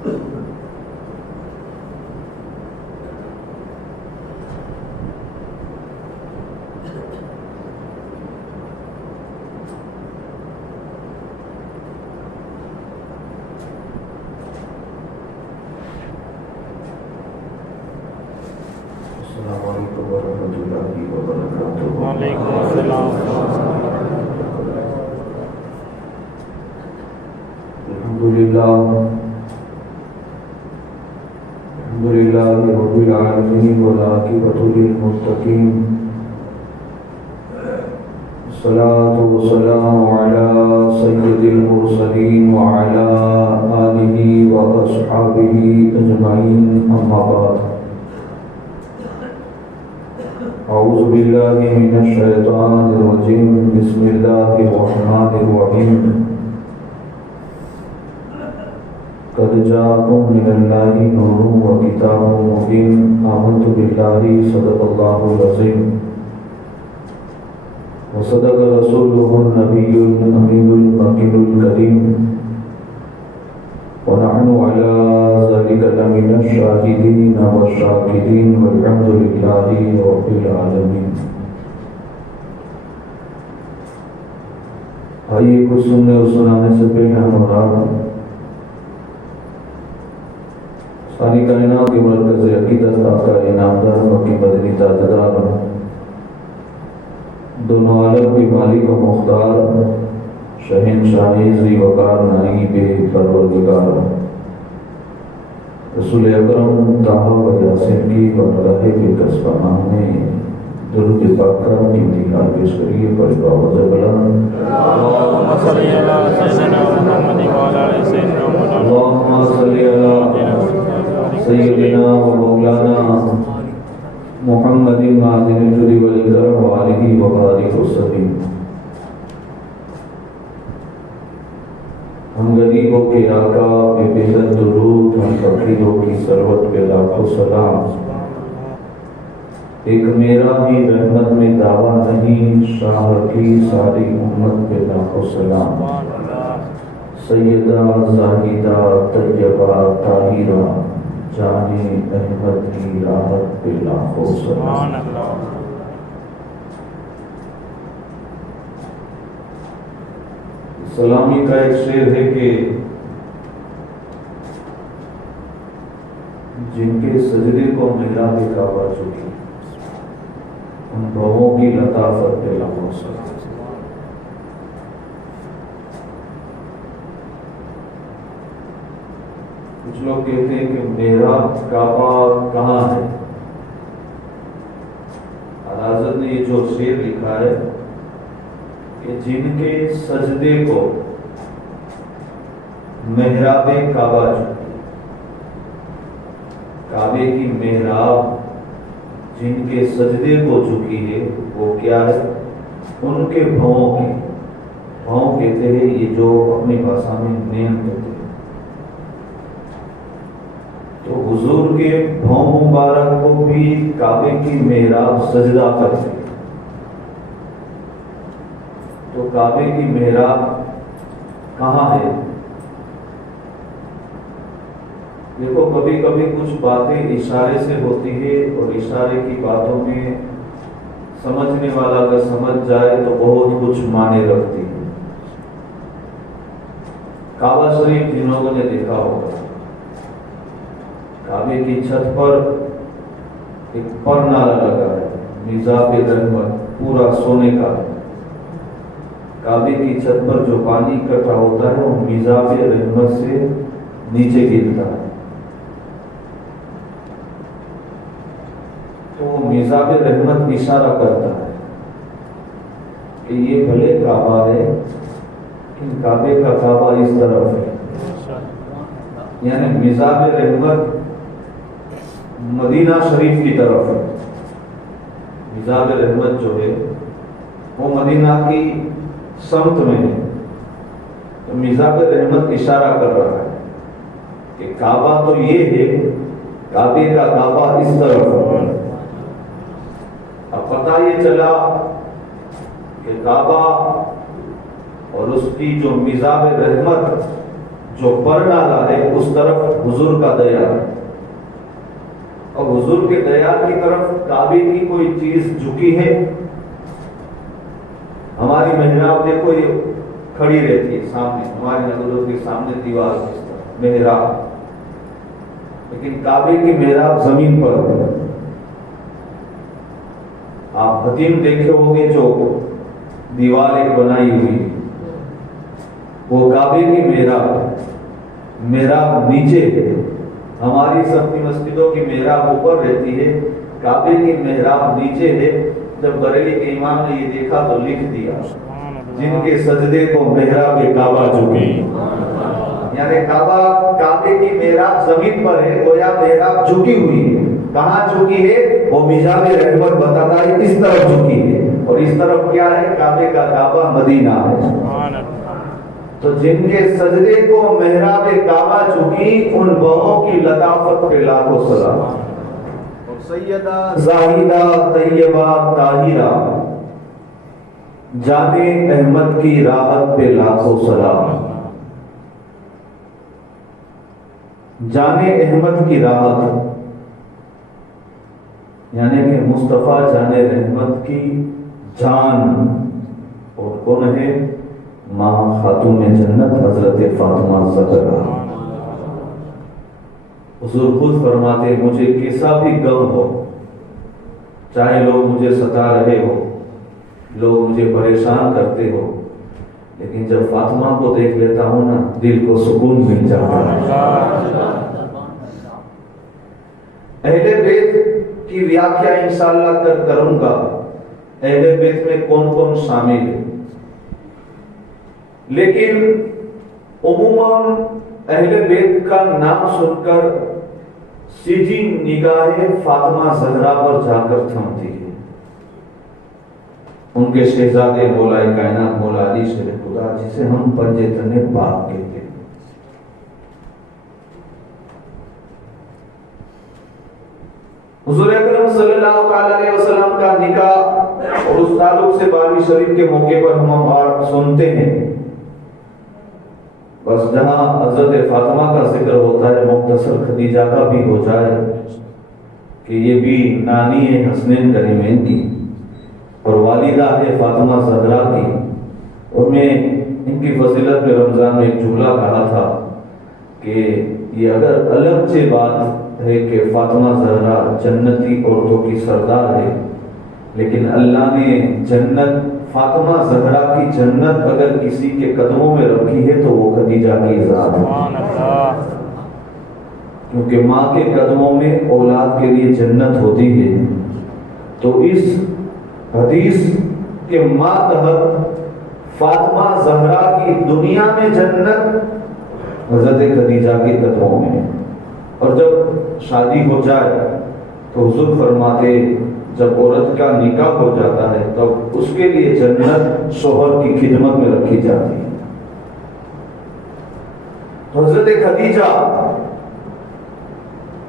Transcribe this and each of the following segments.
السلام علیکم ورحمۃ اللہ وبرکاتہ۔ وعلیکم السلام۔ الحمدللہ رب العالمین والعاقبۃ للمتقین، الصلاۃ والسلام علی سید المرسلین وعلی آلہ واصحابہ اجمعین، اما بعد۔ اعوذ باللہ من الشیطان الرجیم، بسم اللہ الرحمن الرحیم۔ قد جاءکم من اللہ نور وکتاب مبین، آمنت باللہ صدق اللہ العظیم وصدق رسولہ النبی الامین المکین الکریم، ونحن على ذلك لمن الشاهدين والشاكرين والحمد لله رب العالمين۔ آئیے کچھ سننے اور سنانے سے پہلے ہم اور ساری کائنات کے مرکز عقیدت کا انعامدار مکی مدنی تاجدار، دونوں عالم کی مالک و مختار، شہنشاہ ذی وقار نائب پروردگار، رسول اکرم طٰہٰ و یاسین کی بارگاہ کے قصب نام میں درود پاک کا انتقال پیش کریے۔ بڑے باوجہ بلند اللہم صلی علی سیدنا محمد وعلی آل سیدنا محمد۔ اللہم صلی علی سیدنا و مولانا محمد معدن الجود والکرم وآلہ وبارک وسلم۔ ہم غریبوں کے آقا پہ بہتر درود، ہم فقیروں کی ثروت پہ لاکھوں سلام۔ ایک میرا ہی رحمت میں دعویٰ نہیں، شاہ کی ساری امت پہ لاکھوں سلام۔ سیدہ زاہدہ طیبہ طاہرہ جان احمد کی راحت پہ لاکھوں سلام۔ سلامی کا ایک شعر ہے کہ جن کے سجدے کو محراب کعبہ چکی، ان بھووں کی لطافت پہ لاکھوں سلام۔ کچھ لوگ کہتے ہیں کہ محراب کعبہ کہاں ہے؟ حضرت نے یہ جو شعر لکھا ہے کہ جن کے سجدے کو محراب کعبہ چکی، کعبے کی محراب جن کے سجدے کو جھکی ہے وہ کیا ہے؟ ان کے بھووں کی، بھووں کہتے ہیں یہ جو اپنی بھاشا میں نیم کہتے ہیں، تو حضور کے بھوں مبارک کو بھی کعبے کی محراب سجدہ کرتی ہے۔ تو کعبے کی محراب کہاں ہے؟ دیکھو کبھی کبھی کچھ باتیں اشارے سے ہوتی ہے اور اشارے کی باتوں میں سمجھنے والا اگر سمجھ جائے تو بہت کچھ معنی رکھتی ہے۔ کعبہ شریف جن لوگوں نے دیکھا ہوگا، کعبے کی چھت پر ایک پرنارا لگا ہے، میزاب رحمت، پورا سونے کا۔ کعبے کی چھت پر جو پانی اکٹھا ہوتا ہے وہ میزاب رحمت سے نیچے گرتا ہے، تو میزاب رحمت اشارہ کرتا ہے کہ یہ بھلے کعبہ ہے لیکن کعبے کا کعبہ اس طرف ہے، یعنی میزاب رحمت مدینہ شریف کی طرف ہے۔ میزاب رحمت جو ہے وہ مدینہ کی سمت میں ہے، تو میزاب رحمت اشارہ کر رہا ہے کہ کعبہ تو یہ ہے، کعبے کا کعبہ اس طرف ہے۔ اب پتہ یہ چلا کہ کعبہ اور اس کی جو میزاب رحمت جو پر نالا ہے اس طرف حضور کا دیار، اور حضور کے دیار کی طرف کعبے کی کوئی چیز جھکی ہے؟ ہماری محراب دیکھو یہ کھڑی رہتی ہے سامنے، ہماری نظروں کے سامنے دیوار محراب، لیکن کعبے کی محراب زمین پر ہے۔ آپ حتیم دیکھے ہوگے جو دیوار ایک بنائی ہوئی، وہ کعبے کی محراب نیچے ہے۔ ہماری سب کی مسجدوں کی محراب اوپر رہتی ہے، کعبے کی محراب نیچے ہے۔ جب بریلی کے امام نے یہ دیکھا تو لکھ دیا جن کے سجدے کو محراب کعبہ جھکی، یعنی کعبے کی محراب زمین پر ہے، گویا محراب جھکی ہوئی ہے۔ کہاں جھکی ہے؟ وہ میزان رحمت بتاتا ہے اس طرف جھکی ہے، اور اس طرف کیا ہے؟ کعبے کا کعبہ مدینہ ہے۔ تو جن کے سجدے کو محراب کعبہ جھکی، ان بہوں کی لطافت پہ لاکھوں سلام، سیدہ زاہدہ طیبہ طاہرہ جان احمد کی راحت پہ لاکھوں سلام۔ جان احمد کی راحت یعنی کہ مصطفیٰ جان رحمت کی جان، اور کون ہے؟ ماں خاتون جنت حضرت فاطمہ زہرا۔ حضور خود فرماتے مجھے کیسا بھی غم ہو، چاہے لوگ مجھے ستا رہے ہو، لوگ مجھے پریشان کرتے ہو، لیکن جب فاطمہ کو دیکھ لیتا ہوں نا دل کو سکون مل جاتا ہے۔ اہل بیت کی ویاخیا انشاءاللہ کروں گا، اہل بیت میں کون کون شامل ہے، لیکن عموماً اہل بیت کا نام سن کر سیدھی نگاہ فاطمہ زہرا پر جا کر تھمتی ہے۔ ان کے شہزادے مولا کائنات مولا علی شیر خدا، جسے ہم پنجے تنے پاک کہتے ہیں، حضور اکرم صلی اللہ علیہ وسلم کا نکاح اور اس تعلق سے بارہویں شریف کے موقع پر ہم سنتے ہیں۔ بس جہاں حضرت فاطمہ کا ذکر ہوتا ہے مختصر خدیجہ کا بھی ہو جائے کہ یہ بھی نانی ہے حسنین کریمین کی اور والدہ ہے فاطمہ زہرا کی، اور میں ان کی فضیلت میں رمضان میں ایک جملہ کہا تھا کہ یہ اگر الگ سے بات ہے کہ فاطمہ زہرا جنتی عورتوں کی سردار ہے، لیکن اللہ نے جنت فاطمہ زہرا کی جنت اگر کسی کے قدموں میں رکھی ہے تو وہ خدیجہ کی ذات ہے، کیونکہ ماں کے قدموں میں اولاد کے لیے جنت ہوتی ہے۔ تو اس حدیث کے ماتحت فاطمہ زہرا کی دنیا میں جنت حضرت خدیجہ کے قدموں میں، اور جب شادی ہو جائے تو حضور فرماتے جب عورت کا نکاح ہو جاتا ہے تب اس کے لیے جنت شوہر کی خدمت میں رکھی جاتی ہے۔ تو حضرت خدیجہ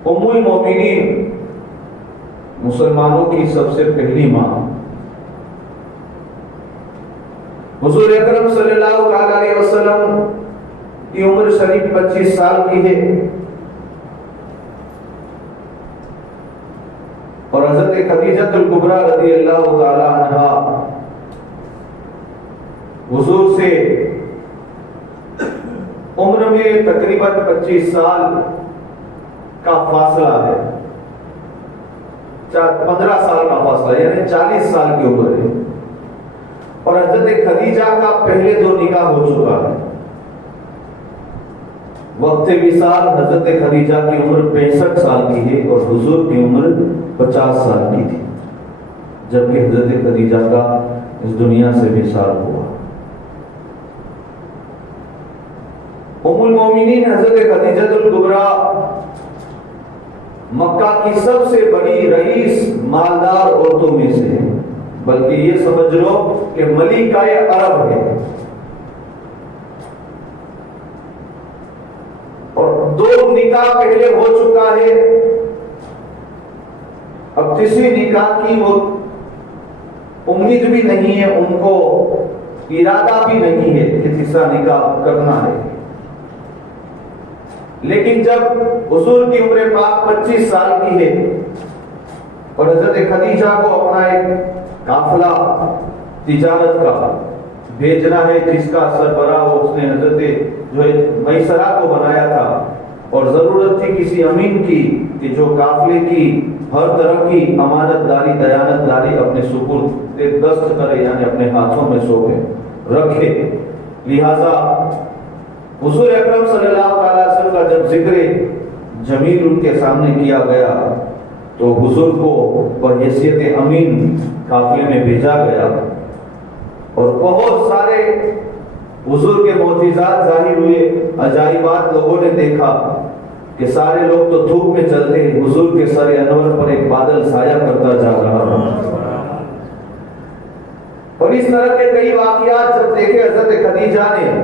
ام المومنین، مسلمانوں کی سب سے پہلی ماں، حضور اکرم صلی اللہ علیہ وسلم کی عمر شریف 25 سال کی ہے، اور حضرت خدیجہ الکبریٰ رضی اللہ تعالی عنہا حضور سے عمر میں تقریباً 25 سال کا فاصلہ ہے، 15 سال کا فاصلہ، یعنی 40 سال کی عمر ہے، اور حضرت خدیجہ کا پہلے 2 نکاح ہو چکا ہے۔ وقت وصال حضرت خدیجہ کی عمر 65 سال کی ہے اور حضور کی عمر 50 سال کی تھی جبکہ حضرت خدیجہ کا اس دنیا سے وصال ہوا۔ ام المومنین حضرت خدیجہ الکبریٰ مکہ کی سب سے بڑی رئیس مالدار عورتوں میں سے ہے، بلکہ یہ سمجھ لو کہ ملکہ عرب ہے، اور 2 نکاح پہلے ہو چکا ہے، اب تیسری نکاح کی وہ امید بھی نہیں ہے، ان کو ارادہ بھی نہیں ہے کہ تیسرا نکاح کرنا ہے۔ لیکن جب حضور کی عمر پاک 25 سال کی ہے اور حضرت خدیجہ کو اپنا ایک قافلہ تجارت کا بھیجنا ہے جس کا سربراہ اس نے حضرت جو ہے میسرہ کو بنایا تھا، اور ضرورت تھی کسی امین کی کہ جو قافلے کی ہر طرح کی امانت داری دیانت داری اپنے سپرد دست کرے، یعنی اپنے ہاتھوں میں سونپے رکھے۔ لہذا حضور اکرم صلی اللہ علیہ وسلم کا جب ذکر جمیل ان کے سامنے کیا گیا تو حضور کو بحیثیت امین قافلے میں بھیجا گیا، اور بہت سارے حضور کے معجزات ظاہر ہوئے، عجائبات لوگوں نے دیکھا کہ سارے لوگ تو دھوپ میں چلتے، حضور کے سر انور پر ایک بادل سایہ کرتا جا رہا ہے۔ اور اس طرح کے کئی واقعات جب دیکھے حضرت خدیجہ نے،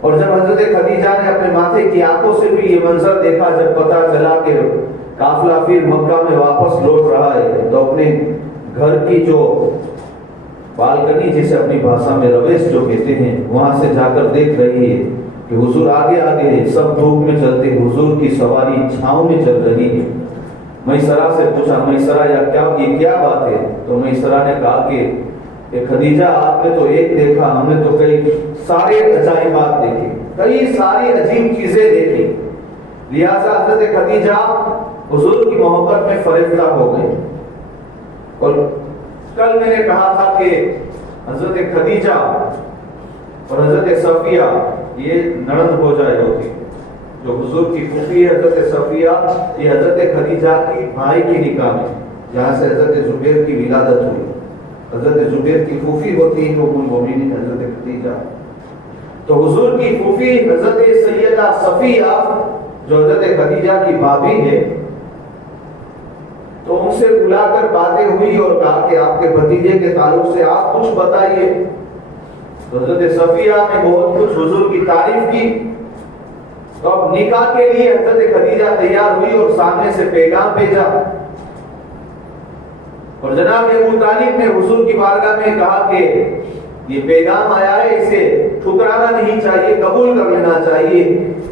اور جب حضرت خدیجہ نے اپنے ماتھے کی آنکھوں سے بھی یہ منظر دیکھا، جب پتا چلا کہ قافلہ پھر مکہ میں واپس لوٹ رہا ہے، تو اپنے گھر کی جو بالکنی جسے اپنی بھاشا میں رویش جو کہتے ہیں، وہاں سے جا کر دیکھ رہی ہے کہ حضور آگے آگے ہے، سب دھوپ میں چلتے، حضور کی سواری چھاؤں میں چل رہی ہے۔ میسرہ سے پوچھا، میسرہ یہ کیا بات ہے؟ تو میسرہ نے کہا کہ خدیجہ آپ نے تو ایک دیکھا، ہم نے تو کئی سارے عجائبات دیکھے، کئی ساری عجیب چیزیں دیکھی۔ لہٰذا حضرت خدیجہ حضور کی محبت میں فریفتہ ہو گئی۔ اور کل میں نے کہا تھا کہ حضرت خدیجہ اور حضرت صفیہ یہ نند ہو جائے ہوتی، جو حضور کی پھوپھی ہے حضرت صفیہ، یہ حضرت خدیجہ کی بھائی کی نکاح میں جہاں سے حضرت زبیر کی ولادت ہوئی، حضرت زبیر کی پھوپھی ہوتی ہے ام المومنین حضرت خدیجہ۔ تو حضور کی پھوپھی حضرت سیدہ صفیہ جو حضرت خدیجہ کی بھابھی ہے، تو ان سے بلا کر باتیں ہوئی اور کہا کہ آپ کے بھتیجے کے تعلق سے آپ کچھ بتائیے۔ تو حضرت صفیہ نے بہت کچھ حضور کی تعریف کی۔ تو اب نکاح کے لیے حضرت خدیجہ تیار ہوئی اور سامنے سے پیغام بھیجا، اور جناب ابو طالب نے حضور کی بارگاہ میں کہا کہ یہ پیغام آیا ہے، اسے ٹھکرانا نہیں چاہیے، قبول کر لینا چاہیے،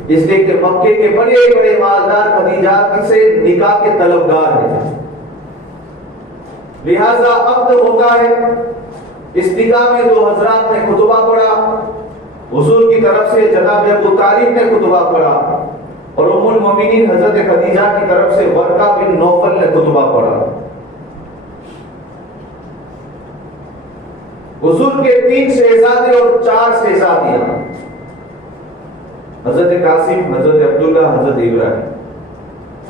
اس لیے کہ مکے کے بڑے بڑے مالدار خدیجہ سے نکاح کے طلبگار ہیں، لہذا عقد ہوتا ہے۔ اس نکاح میں دو حضرات نے خطبہ پڑھا، حضور کی طرف سے جناب ابو طالب نے خطبہ پڑھا، اور ام المومنین حضرت خدیجہ کی طرف سے ورقہ بن نوفل نے خطبہ پڑھا۔ حضور کے 3 شہزادے اور 4 شہزادیاں، حضرت قاسم، حضرت عبداللہ، حضرت ابراہیم،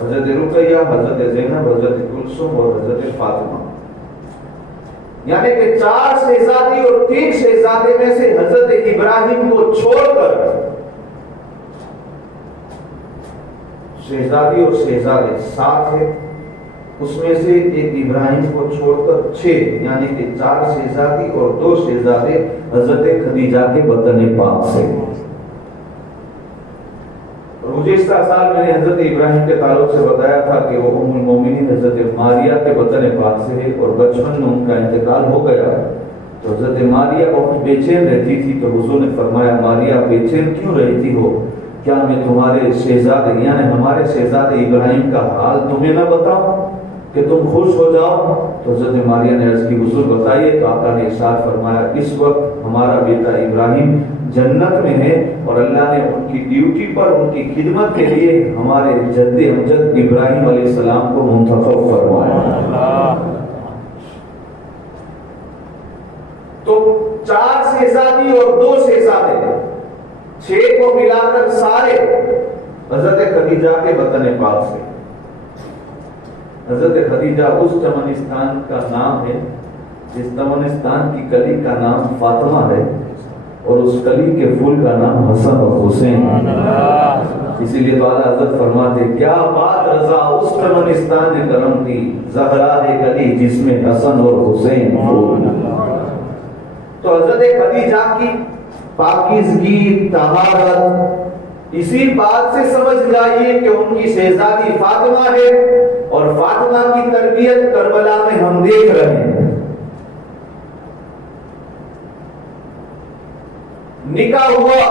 حضرت رقیہ، حضرت زینب، حضرت کلثوم اور حضرت فاطمہ، یعنی کہ 4 شہزادی اور 3 شہزادے میں سے حضرت ابراہیم کو چھوڑ کر شہزادی اور شہزادے 7 ہیں، اس میں سے ایک ابراہیم کو چھوڑ کر 6، یعنی کہ 4 شہزادی اور 2 شہزادے حضرت خدیجہ کے وطن پاک سے۔ گزشتہ سال میں نے حضرت ابراہیم کے تعلق سے بتایا تھا کہ وہ ام المومنین حضرت ماریہ کے وطن پاک سے ہے، اور بچپن میں ان کا انتقال ہو گیا تو حضرت ماریہ بہت بے چین رہتی تھی، تو حضور نے فرمایا ماریہ بے چین کیوں رہتی ہو؟ کیا میں تمہارے شہزادے یعنی ہمارے شہزادے ابراہیم کا حال تمہیں نہ بتاؤں کہ تم خوش ہو جاؤ؟ تو حضرت ماریہ نے عرض کی حضور بتائیے، تو آقا نے ارشاد فرمایا اس وقت ہمارا بیٹا ابراہیم جنت میں ہے، اور اللہ نے ان کی ڈیوٹی پر ان کی خدمت کے لیے ہمارے جد امجد ابراہیم علیہ السلام کو منتخب فرمایا۔ تو 4 شہزادی اور 2 شہزادے، 6 کو ملا کر سارے حضرت خدیجہ کے وطن پاک سے۔ حضرت خدیجہ اس چمنستان کا نام ہے جس چمنستان کی کلی کا نام فاطمہ ہے، اور اس کلی کے پھول کا نام حسن اور حسین ہے۔ اسی لیے والا حضرت فرماتے کیا بات رضا اس چمنستان نے کرم کی، زہرا ہے کلی جس میں حسن اور حسین پھول۔ تو حضرت خدیجہ کی پاکیزگی، طہارت اسی بات سے سمجھ جائیے کہ ان کی شہزادی فاطمہ ہے، اور فاطمہ کی تربیت کربلا میں ہم دیکھ رہے ہیں۔ نکاح ہوا،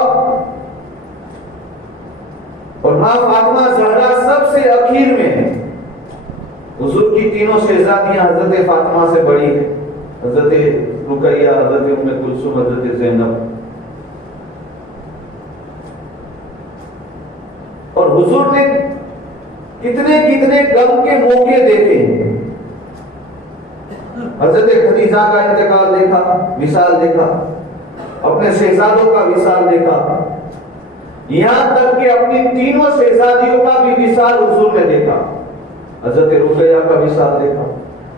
ماں فاطمہ زہرا سب سے اخیر میں ہے. حضور کی تینوں شہزادیاں حضرت فاطمہ سے بڑی ہیں، حضرت رقیہ، حضرت ام کلثوم، حضرت زینب. اور حضور نے کتنے کتنے غم کے موقع دیکھے ہیں. حضرت خدیجہ کا انتقال دیکھا، وصال دیکھا، اپنے شہزادوں کا وصال دیکھا، یہاں تک کہ اپنی تینوں شہزادیوں کا بھی وصال حضور نے دیکھا. حضرت رقیہ کا وصال دیکھا،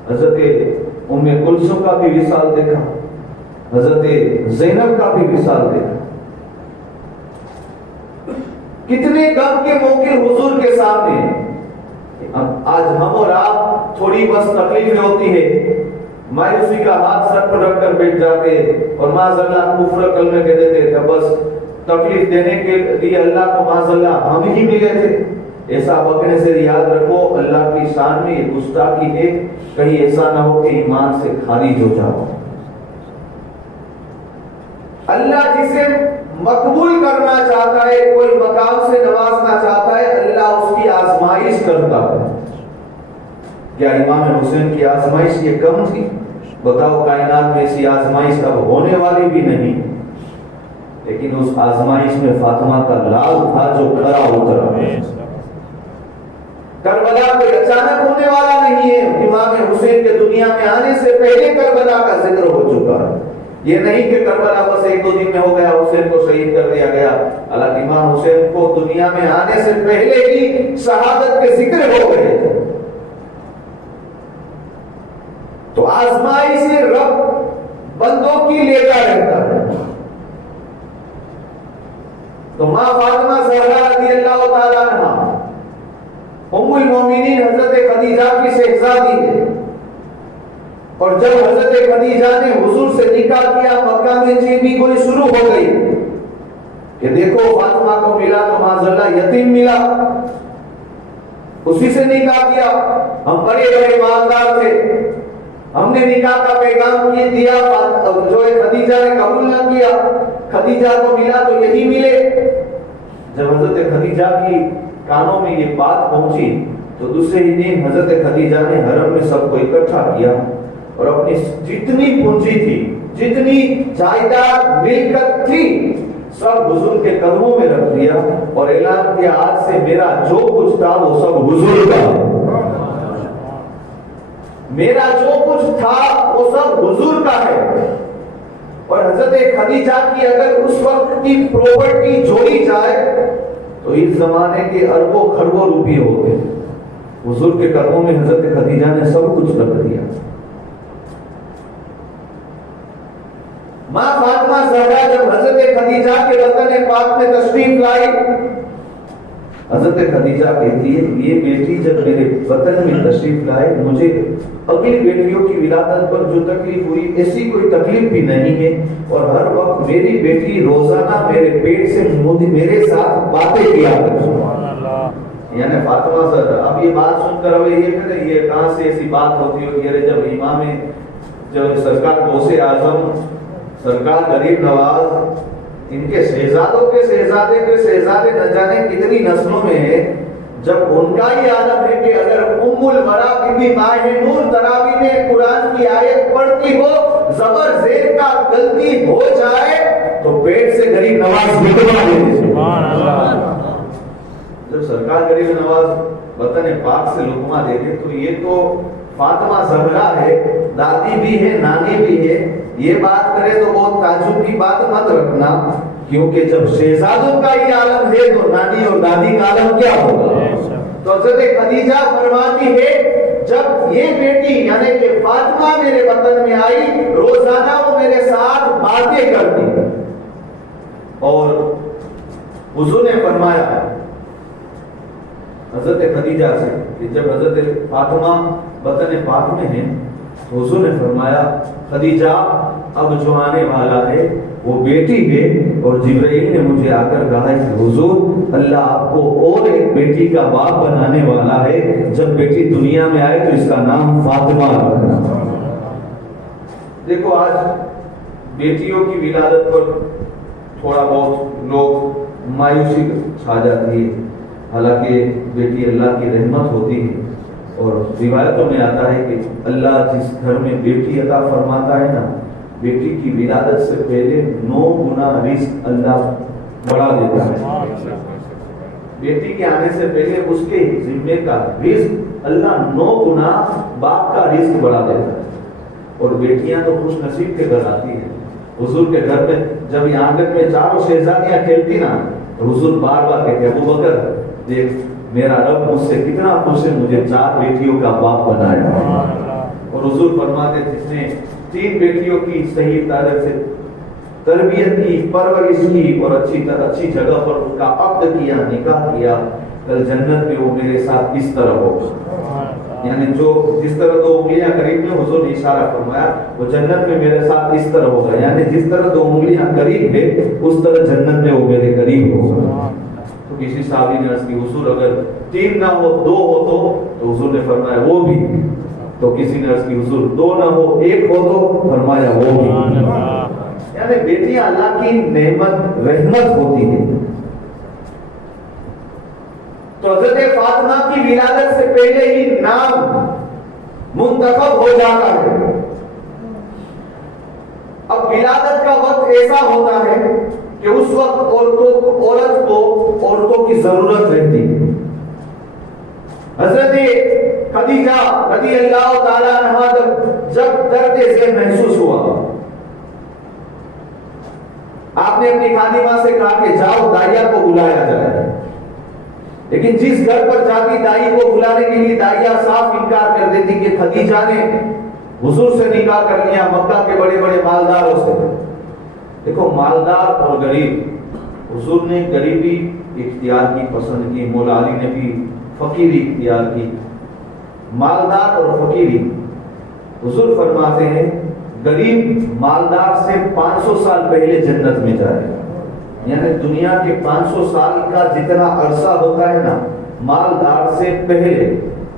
حضرت ام کلثوم کا بھی وصال دیکھا، حضرت زینب کا بھی وصال دیکھا. کتنے غم کے موقع حضور کے سامنے. آج ہم اور آپ تھوڑی بس تکلیفیں ہوتی ہے، مایوسی کا ہاتھ سر پر رکھ کر بیٹھ جاتے اور معاذ اللہ کفر کلمے کہہ دیتے کہ بس تکلیف دینے کے لیے اللہ کو معاذ اللہ ہم ہی ملے تھے. ایسا بکنے سے یاد رکھو اللہ کی شان میں یہ گستاخی ہے، کہیں ایسا نہ ہو کہ ایمان سے خارج ہو جاؤ. اللہ جسے مقبول کرنا چاہتا ہے، کوئی مقام سے نوازنا چاہتا ہے، اللہ اس کی آزمائش کرتا ہے. کیا امام حسین کی آزمائش یہ کم تھی؟ بتاؤ کائنات میں ایسی آزمائش اب ہونے والی بھی نہیں. لیکن اس آزمائش میں فاطمہ کا لال تھا جو کھڑا اترا. کربلا کوئی اچانک ہونے والا نہیں ہے. امام حسین کے دنیا میں آنے سے پہلے کربلا کا ذکر ہو چکا ہے. یہ نہیں کہ کربلا بس ایک دو دن میں ہو گیا، حسین کو شہید کر دیا گیا. حالانکہ امام حسین کو دنیا میں آنے سے پہلے ہی شہادت کے ذکر ہو گئے. تو آزمائی سے رب بندوں کی لیتا رہتا ہے. تو ماں فاطمہ زہرا رضی اللہ تعالیٰ عنہا ام المومنین حضرت خدیجہ کی شہزادی ہے. اور جب حضرت خدیجہ نے حضور سے نکاح کیا، مکہ میں چینی گوئی شروع ہو گئی کہ دیکھو فاطمہ کو ملا تو معاذ اللہ یتیم ملا. اسی سے نکاح کیا. ہم بڑے بڑے مالدار تھے، ہم نے نکاح کا پیغام دیا، جو خدیجہ نے قبول نہ کیا. خدیجہ کو ملا تو یہی ملے. جب حضرت خدیجہ کی کانوں میں یہ بات پہنچی تو دوسرے ہی دن حضرت خدیجہ نے حرم میں سب کو اکٹھا کیا اور اپنی جتنی پونجی تھی، جتنی جائیداد ملکت تھی، سب حضور کے قدموں میں رکھ دیا اور اعلان کیا آج سے میرا جو کچھ تھا وہ سب حضور کا ہے. میرا جو کچھ تھا وہ سب حضور کا ہے. اور حضرت خدیجہ کی اگر اس وقت کی پراپرٹی جوڑی جائے تو اس زمانے کے اربوں خربوں روپیے ہوتے. حضور کے قدموں میں حضرت خدیجہ نے سب کچھ رکھ دیا. ماں فاطمہ زہرا جب حضرت خدیجہ کے وطن پاک میں تشریف لائی، حضرت خدیجہ کہتی ہے یہ بیٹی جب میرے وطن میں تشریف لائے، مجھے اگلی بیٹیوں کی ولادت پر جو تکلیف ہوئی ایسی کوئی تکلیف بھی نہیں ہے. اور ہر وقت میری بیٹی روزانہ میرے پیٹ سے میرے ساتھ باتیں کیا کرتی. یعنی فاطمہ زہرا اب یہ بات سن کر اب یہ کہتے یہ کہاں سے ایسی بات ہوتی ہوگی. ارے جب امام جب سرکار غوث اعظم، سرکار غریب نواز، ان کے شہزادوں کے شہزادے کے شہزادے نہ جانے کتنی نسلوں میں ہے، جب ان کا ہی عالم ہے کہ اگر ام الورا بی بی ماہ نور تراوی میں قرآن کی آیت پڑھتی ہو، زبر زیر کا غلطی ہو جائے تو پیٹ سے غریب نواز نکلوا دیتے. سبحان اللہ. جب سرکار غریب نواز وطن پاک سے لقمہ دے دے تو یہ تو فاطمہ زہرا ہے، دادی بھی ہے، نانی بھی ہے. یہ بات کرے تو بہت تعجب کی بات مت رکھنا، کیونکہ جب شہزادوں کا ہی عالم ہے تو نانی اور دادی کا عالم کیا ہوگا. تو حضرت خدیجہ فرماتی ہے جب یہ بیٹی یعنی کہ فاطمہ میرے وطن میں آئی، روزانہ وہ میرے ساتھ باتیں کرتی. اور حضور نے فرمایا حضرت خدیجہ سے کہ جب حضرت فاطمہ وطن پاک میں ہیں تو حضور نے فرمایا خدیجہ اب جو آنے والا ہے وہ بیٹی ہے. اور جبرائیل نے مجھے آ کر کہا ہے کہ حضور اللہ آپ کو اور ایک بیٹی کا باپ بنانے والا ہے، جب بیٹی دنیا میں آئے تو اس کا نام فاطمہ رکھنا. دیکھو آج بیٹیوں کی ولادت پر تھوڑا بہت لوگ مایوسی چھا جاتی ہے. حالانکہ بیٹی اللہ کی رحمت ہوتی ہے، اور روایتوں میں آتا ہے کہ اللہ جس گھر میں بیٹی عطا فرماتا ہے نا، بیٹی کی ولادت سے پہلے 9 گنا رزق اللہ بڑھا دیتا ہے۔ بیٹی کے آنے سے پہلے اس کے ذمے کا رزق اللہ 9 گنا باپ کا رزق بڑھا دیتا ہے۔ اور بیٹیاں تو خوش نصیب کے گھر آتی ہیں۔ حضور کے گھر میں جب یہ آنگن میں چاروں شہزادیاں کھیلتی نا، تو حضور بار بار کہتے ابو بکر دیکھ میرا رب مجھ سے کتنا خوش ہے، مجھے 4 بیٹیوں کا باپ بنایا۔ اور حضور فرماتے جس نے 3 بیٹیوں کی صحیح طرح سے تربیت کی، پرورش کی، اور اچھی جگہ پر ان کا عقد کیا، نکاح کیا، کل جنت میں وہ میرے ساتھ اس طرح ہوگا۔ یعنی جو جس طرح 2 انگلیاں قریب میں، حضور نے اشارہ فرمایا وہ جنت میں میرے ساتھ اس طرح ہوگا، یعنی جس طرح 2 انگلیاں قریب ہے اس طرح جنت میں وہ میرے قریب ہوگا۔ تو کسی صحابی نے عرض کی حضور اگر 3 نہ ہو 2 ہو تو حضور نے فرمایا وہ بھی۔ تو کسی نے عرض کی حضور 2 نہ ہو 1 ہو تو فرمایا وہ بھی۔ یعنی بیٹیاں اللہ کی نعمت رحمت ہوتی ہے۔ تو حضرت فاطمہ کی ولادت سے پہلے ہی نام منتخب ہو جاتا ہے۔ اب ولادت کا وقت ایسا ہوتا ہے کہ اس وقت عورت کو عورتوں کی ضرورت رہتی ہے۔ حضرت خدیجہ رضی اللہ تعالی عنہا جب درد ذہن محسوس ہوا، آپ نے اپنی خادمہ سے کہا کہ جاؤ دائیا کو بلایا جائے، لیکن جس گھر پر جاتی دائی کو بلانے کے لیے دائیا صاف انکار کر دیتی کہ خدیجہ نے حضور سے نکاح کر لیا مکہ کے بڑے بڑے مالداروں سے۔ دیکھو مالدار اور غریب، حضور نے غریبی اختیار کی، پسند کی، مولا علی نے بھی فقیری اختیار کی۔ مالدار اور فقیری، حضور فرماتے ہیں غریب مالدار سے 500 سال پہلے جنت میں جائے گا، یعنی دنیا کے 500 سال کا جتنا عرصہ ہوتا ہے نا، مالدار سے پہلے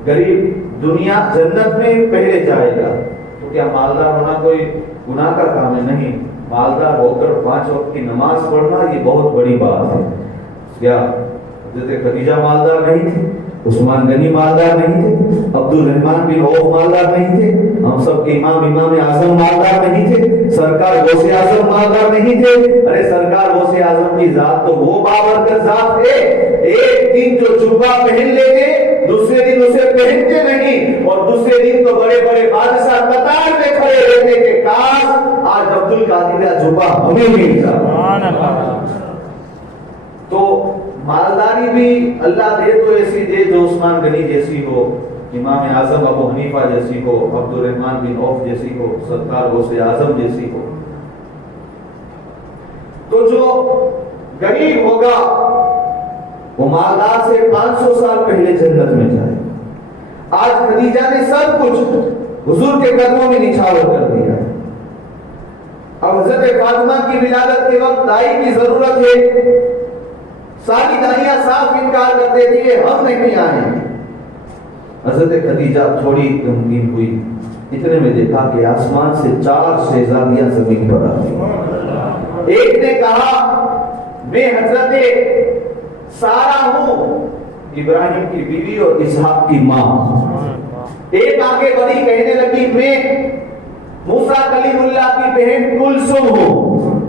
غریب دنیا جنت میں پہلے جائے گا۔ تو کیا مالدار ہونا کوئی گناہ کا کام ہے؟ نہیں، مالدار ہو کر 5 وقت کی نماز پڑھنا یہ بہت بڑی بات ہے۔ کیا حضرت خدیجہ مالدار نہیں تھی؟ عثمان غنی مالدار نہیں تھے؟ عبد الرحمن بن عوف مالدار نہیں تھے؟ ہم سب کے امام اعظم مالدار نہیں تھے؟ سرکار غوث اعظم مالدار نہیں تھے؟ ارے سرکار غوث اعظم کی ذات تو وہ بابرکت ذات ہے، ایک دن جو جبہ پہن لیتے دوسرے دن اسے پہنتے نہیں، اور دوسرے دن تو بڑے بڑے بادشاہ قطار میں کھڑے رہتے کہ کاش آج عبد القادر کا جبہ ہمیں مل جائے۔ تو مالداری بھی اللہ دے تو ایسی دے جو عثمان غنی جیسی ہو، امام اعظم ابو حنیفہ جیسی ہو، عبد الرحمن بن عوف جیسی ہو، سرکار غوث اعظم جیسی ہو۔ تو جو غریب ہوگا وہ مالدار سے 500 سال پہلے جنت میں جائے۔ آج خدیجہ نے سب کچھ حضور کے قدموں میں نچھاور کر دیا۔ اب حضرت فاطمہ کی ولادت کے وقت دائی کی ضرورت ہے، ساری دائیاں صاف انکار کر دیتی ہے ہم نہیں آئیں۔ حضرت خدیجہ تھوڑی غمگین ہوئی، اتنے میں دیکھا کہ آسمان سے 4 شہزادیاں زمین پر آتی۔ ایک نے کہا میں حضرت سارہ ہوں، ابراہیم کی بیوی اور اسحاق کی ماں۔ ایک آگے بڑی کہنے لگی میں موسیٰ کلیم اللہ کی بہن کلثوم ہوں۔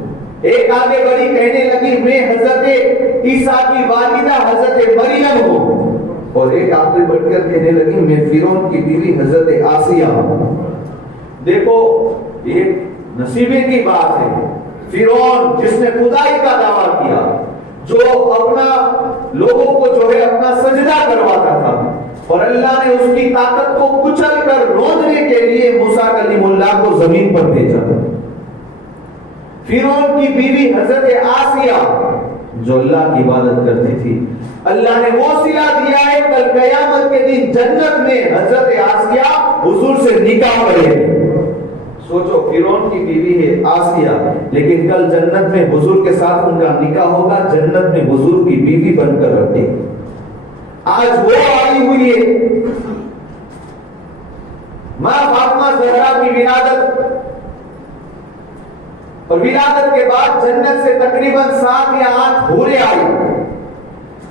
ایک آگے بڑی کہنے لگی میں حضرت عیسیٰ کی والدہ حضرت مریم ہوں، اور ایک آگے بڑھ کر کہنے لگی میں فرعون کی بیوی حضرت آسیہ ہوں۔ دیکھو یہ نصیبے کی بات ہے، فرعون جس نے خدائی کا دعویٰ کیا، جو اپنا لوگوں کو جو ہے اپنا سجدہ کرواتا تھا، اور اللہ نے اس کی طاقت کو کچل کر روندنے کے لیے موسیٰ کلیم اللہ کو زمین پر بھیجا۔ فرعون کی بیوی حضرت آسیہ جو اللہ کی عبادت کرتی تھی، اللہ نے وہ صلہ دیا ہے کل قیامت کے دن جنت میں حضرت آسیہ حضور سے نکاح کرے۔ سوچو فرعون کی بیوی ہے آسیہ، لیکن کل جنت میں حضور کے ساتھ ان کا نکاح ہوگا، جنت میں حضور کی بیوی بن کر رہے۔ آج وہ آئی ہوئی ہے ماں فاطمہ زہرا کی ولادت، اور ولادت کے بعد جنت سے تقریباً 7 یا 8 حوریں آئی۔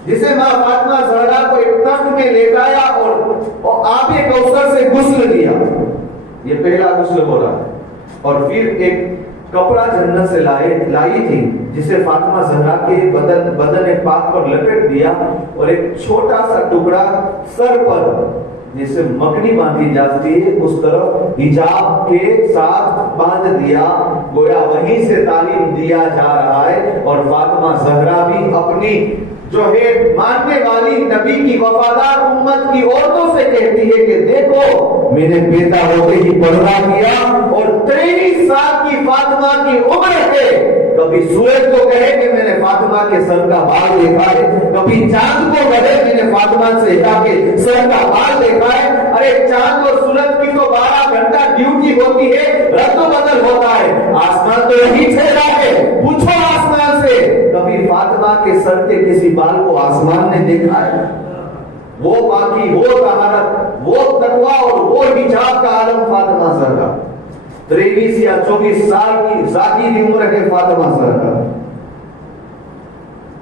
جسے ماں فاطمہ زہرا کو ایک تخت میں لٹایا اور آب کوثر سے غسل دیا. یہ پہلا غسل ہو رہا ہے. اور پھر ایک کپڑا جنت سے لائی تھی جسے فاطمہ زہرا کے بدن پاک پر لپیٹ دیا اور ایک چھوٹا سا ٹکڑا سر پر جسے مکڑی باندھی جاتی ہے اس طرف حجاب کے ساتھ باندھ دیا. گویا وہیں سے تعلیم دیا جا رہا ہے. اور فاطمہ زہرا بھی اپنی جو ہے ماننے والی نبی کی وفادار امت کی عورتوں سے کہتی ہے کہ دیکھو میں نے پیدا ہوتے ہی پردہ کیا اور 23 سال کی فاطمہ کی عمر ہے. کبھی سورج کو کہے کہ میں نے فاطمہ کے سر کا بال دیکھا ہے, کبھی چاند کو کہے میں نے فاطمہ سے کے سر کا بال دیکھا ہے. ارے چاند اور سورج کی تو 12 گھنٹہ ڈیوٹی ہوتی ہے, رد و بدل ہوتا ہے. آسمان تو یہی ٹھہرا ہے, پوچھو آسمان سے کبھی فاطمہ کے سر کے کسی بال کو آسمان نے دیکھا ہے؟ وہ باقی, وہ طہارت, وہ تقوی اور وہ حجاب کا عالم فاطمہ زہرا. 23 یا 24 سال کی ظاہری عمر ہے فاطمہ زہرا.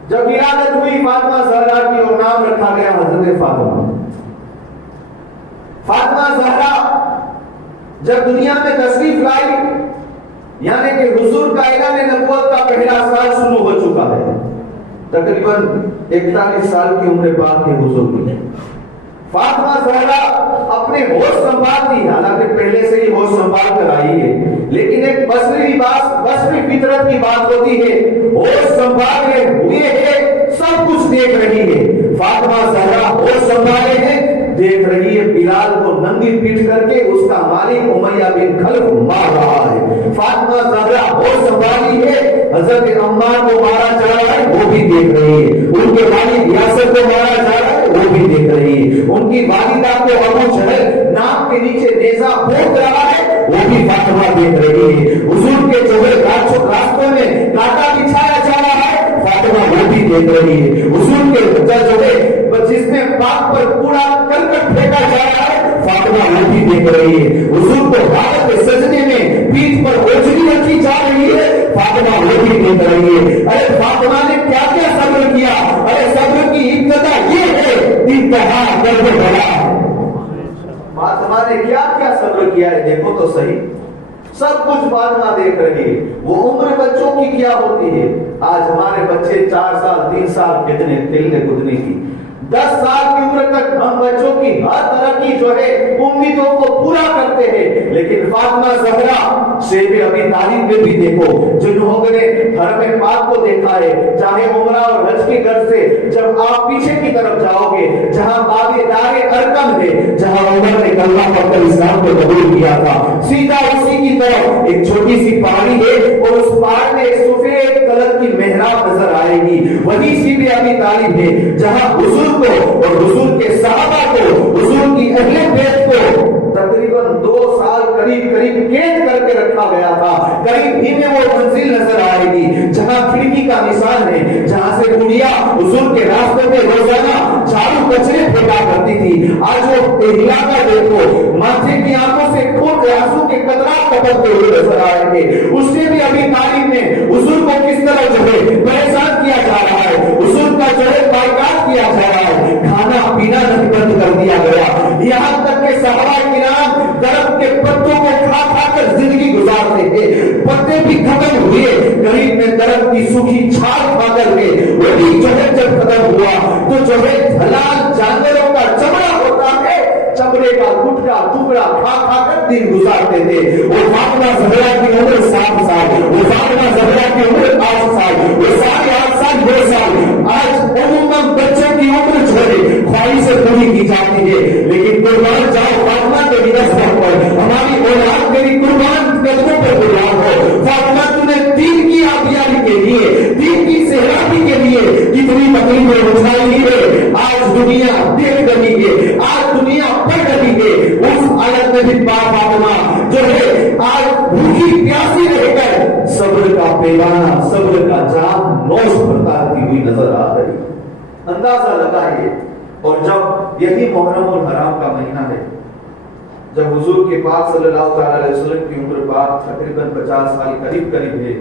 جب ولادت ہوئی فاطمہ زہرا کی اور نام رکھا گیا حضرت فاطمہ. فاطمہ زہرا جب دنیا میں تشریف لائی یعنی کہ حضور کا اعلان نبوت کا پہلا سال شروع ہو چکا ہے. تقریباً 41 سال کی عمر پاک کے حضور کی فاطمہ زہرا اپنے ہوش سنبھالتی, حالانکہ پہلے سے ہی ہوش سنبھال کر آئی ہے, لیکن ایک بصری فطرت کی بات ہوتی ہے. ہوش سنبھالے ہوئے ہے, سب کچھ دیکھ رہی ہے. فاطمہ زہرا ہوش سنبھالے ہیں, دیکھ رہی ہے بلال کو ننگی پیٹ کر کے اس کا مالک امیہ بن خلف مار رہا ہے. فاطمہ زہرا ہوش سنبھالی ہے, حضرت عمار کو مارا جا رہا ہے وہ بھی دیکھ رہی ہے, ان کے والد یاسر کو مارا جا رہا ہے وہ بھی دیکھ رہی ہے, ان کی والدہ کو ابو جہل ناک کے نیچے نیزہ پھونک رہا ہے وہ بھی فاطمہ دیکھ رہی ہے. حضور کے جو ہے راستوں میں کانٹا بچھایا جا رہا ہے فاطمہ وہ بھی دیکھ رہی ہے. حضور کے جو ہے جس میں پاک پر پورا کرکٹ پھینکا جا رہا ہے فاطمہ وہ بھی دیکھ رہی ہے. حضور کو حالت سجدے میں پیٹھ پر اوجھلی رکھی جا رہی ہے فاطمہ وہ بھی دیکھ رہی ہے. ارے فاطمہ نے کیا کیا صبر کیا, ارے صبر کی ابتدا یہ ہے انتہا درد بھلا. فاطمہ نے کیا کیا صبر کیا ہے دیکھو تو صحیح. سب کچھ فاطمہ دیکھ رہی ہے. وہ عمر بچوں کی کیا ہوتی ہے, آج ہمارے بچے 4 سال 3 سال کتنے کھیلنے کودنے کی, 10 سال کی عمر تک ہم بچوں کی ہر طرح کی جو ہے امیدوں کو پورا کرتے ہیں. لیکن فاطمہ زہرا شیب ابی طالب میں بھی دیکھو, جن لوگوں نے حرم پاک کو دیکھا ہے, چاہے عمرہ اور حج کے گھر سے جب آپ پیچھے کی طرف جاؤ گے جہاں باب دار ارقم ہے, جہاں عمر نے کلمہ پڑھ کر اسلام کو قبول کیا تھا, سیدھا اسی کی طرف ایک چھوٹی سی پہاڑی ہے اور اس پہاڑ میں ایک سفید کلر کی محراب نظر آئے گی. وہی شیب ابی طالب ہے جہاں حضور کو اور حضور کے صحابہ کو, حضور کی اہل بیت کو تقریباً 2 سال قریب قید کر کے رکھا گیا تھا. قریب ہی میں وہ منزل نظر آئے گی جہاں کھڑکی کا نشان ہے, جہاں سے گڑیا حضور کے راستے میں روزانہ جھاڑو کچرے پھینکا کرتی تھی. آج وہ علاقہ دیکھو, ماتھے کی آنکھوں سے خون کے آنسو کے قطرات ٹپکتے ہوئے نظر آئے گے. اس سے بھی ابھی تعلیم میں حضور کو کس طرح جو ہے پریشان کیا جا رہا ہے, حضور کا جو ہے بائیکاٹ کیا جا رہا ہے, کھانا پینا نہیں بند کر دیا گیا. یہاں تک کہ صحابہ کرام درخت کے پتوں کو کھا کر زندگی گزارتے تھے, پتے بھی ختم ہوئے, غریب میں درخت کی سوکھی چھال کھا کر کے وہ بھی جو ہے جب ختم ہوا تو جو ہے حلال جانوروں کا چمڑا ہوتا ہے, چمڑے کا گٹکا ٹکڑا کھا کر دن گزارتے تھے. وہ فاطمہ زہرا کی عمر 7 سال, وہ فاطمہ زہرا کی عمر 8 سال, وہ 8 سال 2 سال. آج عموماً بچوں کی عمر جو ہے خواہش سے پوری کی جاتی ہے, لیکن قربان جاؤ فاطمہ کے راستے پر, ہماری اولاد تیری قربان قدموں پر قربان ہو. فاطمہ تو نے دین کی آبیاری کے لیے, دین کی سہرابی کے لیے کتنی تکلیفیں اٹھائی ہے. آج دنیا دیکھ رہی ہے, آج دنیا پڑھ رہی ہے. اس آیت میں بھی فاطمہ جو ہے آج بھوکی پیاسی رہ کر صبر کا پیمانہ, صبر کا جام نوش برتاتی ہوئی نظر آ رہی. اندازہ لگائیے. اور جب یہی محرم الحرام کا مہینہ ہے, جب حضور کے پاک صلی اللہ تعالی علیہ وسلم کی عمر پاک تقریباً 50 سال قریب ہے,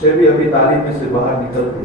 شیب ابی طالب میں سے باہر نکلتے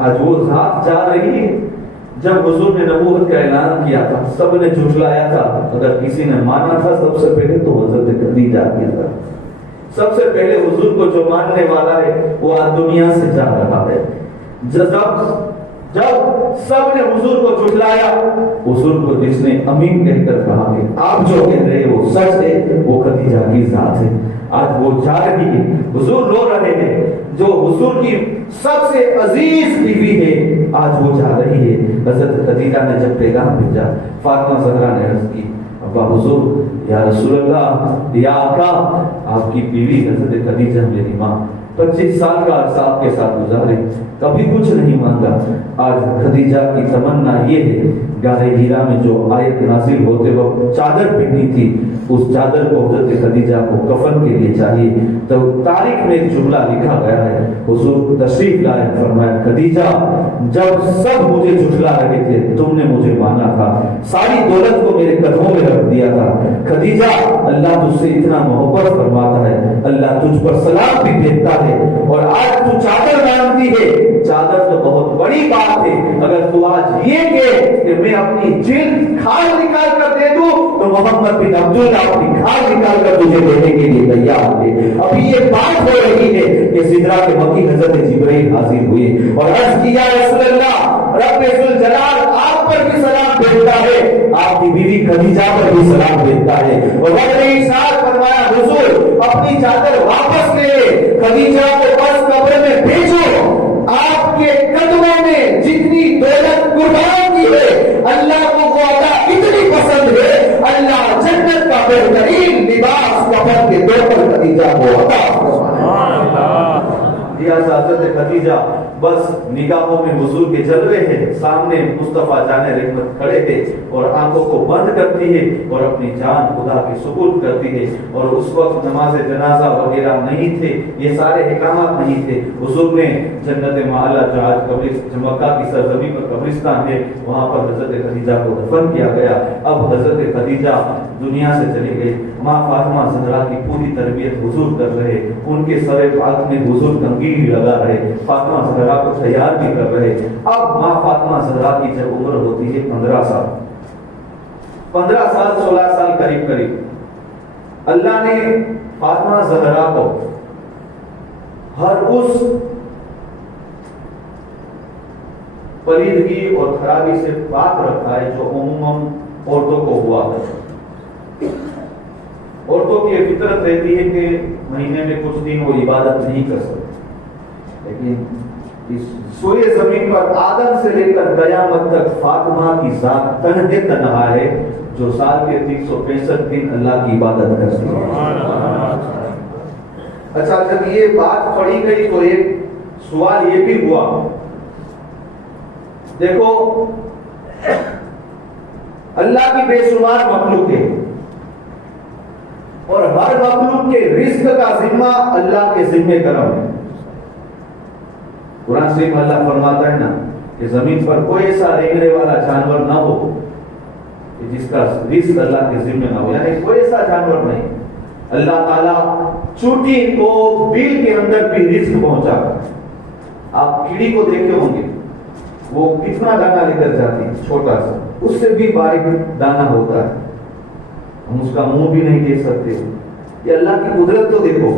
آج وہ ذات جا رہی ہے. جب حضور نے نبوت کا اعلان کیا تھا سب نے جھٹلایا تھا. اگر کسی نے مانا تھا سب سے پہلے تو حضرت خدیجہ کیا تھا. سب سے پہلے حضور کو جو ماننے والا ہے وہ آج دنیا سے جا رہا ہے. جب سب نے حضور کو جھٹلایا, حضور کو جس نے امین کہہ کر کہا کہ آپ جو کہہ رہے وہ سچ ہے, وہ خدیجہ کی ذات ہے. آج وہ جا رہی ہے. حضور رو رہے ہیں. جو حضور کی سب سے عزیز بیوی ہے آج وہ جا رہی ہے. حضرت خدیجہ نے جب پیغام بھیجا, فاطمہ زہرا نے عرض کی ابا حضور, یا رسول اللہ, یا آقا, آپ کی بیوی حضرت خدیجہ میری ماں 25 سال کا عرصہ آپ کے ساتھ گزارے, کبھی کچھ نہیں مانگا. آج خدیجہ کی تمنا یہ ہے, گارے ہیرا میں جو آیت نازل ہوتے وقت چادر پہنی تھی اس چادر کو حضرت خدیجہ کو کفن کے لیے چاہیے. تو تاریخ میں ایک جملہ لکھا گیا ہے, حضور تشریف لائے, فرمایا خدیجہ جب سب مجھے جھٹلا رہے تھے تم نے مجھے مانا تھا, ساری دولت کو میرے قدموں میں رکھ دیا تھا. خدیجہ اللہ تجھ سے اتنا محبت فرماتا ہے, اللہ تجھ پر سلام بھی بھیجتا ہے, اور آج تو چادر مانگتی ہے. چادر تو بہت بڑی بات ہے. اگر تو آج یہ کہ میں اپنی جلد کھال نکال کر دے دوں تو محمد بن عبداللہ اپنی کھال نکال کر تجھے دینے کے لیے تیار ہے. ابھی یہ بات ہو رہی ہے کہ سدرا کے مکی حضرت جبرائیل حاضر ہوئے اور عرض کیا رسول اللہ, رب ذوالجلال آپ پر بھی سلام بھیجتا ہے, آپ کی بیوی خدیجہ پر بھی سلام بھیجتا ہے. اور رب نے ارشاد فرمایا حضور اپنی چادر واپس لے لے, خدیجہ کو بس قبر میں بھیجو. آپ کے قدموں میں جتنی دولت قربان کی ہے اللہ کو وہ عطا اتنی پسند ہے, اللہ جنت کا بہترین لباس کفن کے طور پر خدیجہ کو عطا فرمایا. حضرت خدیجہ بس نگاہوں میں حضور کے جلوے ہیں, سامنے مصطفیٰ جان رحمت کھڑے تھے اور آنکھوں کو بند کرتی ہے اور اپنی جان خدا کی سپرد کرتی ہے. اور اس وقت نماز جنازہ وغیرہ نہیں تھے, یہ سارے احکامات نہیں تھے. حضور نے جنت معالی جو آج مکہ کی سرزمین پر قبرستان ہے وہاں پر حضرت خدیجہ کو دفن کیا گیا. اب حضرت خدیجہ دنیا سے چلی گئی. ماں فاطمہ زہرا کی پوری تربیت حضور کر رہے, ان کے سر پاک میں حضور کنگھی لگا رہے, فاطمہ زہرا کو تیار بھی کر رہے. اب ماں فاطمہ زہرا کی جب عمر ہوتی ہے 15 سال 16 سال قریب, اللہ نے فاطمہ زہرا کو ہر اس پلیدگی اور خرابی سے پاک رکھا ہے جو عموماً عورتوں کو ہوا کرتا. عورتوں کی فطرت رہتی ہے کہ مہینے میں کچھ دن وہ عبادت نہیں کر سکتے, لیکن اس سوئے زمین پر آدم سے لے کر قیامت تک فاطمہ کی ذات تنہا ہے جو سال کے 365 دن اللہ کی عبادت کرتی ہے. اچھا, جب یہ بات پڑھی گئی تو ایک سوال یہ بھی ہوا, دیکھو اللہ کی بے شمار مخلوق ہے اور ہر مخلوق کے رزق کا ذمہ اللہ کے ذمہ کرم ہے. قرآن شریف میں اللہ فرماتا ہے نا کہ زمین پر کوئی ایسا رینگنے والا جانور نہ ہو جس کا رزق اللہ کے ذمہ نہ ہو, یعنی کوئی ایسا جانور نہیں. اللہ تعالیٰ چوٹی کو بیل کے اندر بھی رزق پہنچا. آپ کیڑی کو دیکھے ہوں گے, وہ کتنا دانا لے کر جاتی ہے, چھوٹا سا, اس سے بھی باریک دانا ہوتا ہے, ہم اس کا منہ بھی نہیں دیکھ سکتے. یہ اللہ کی قدرت تو دیکھو,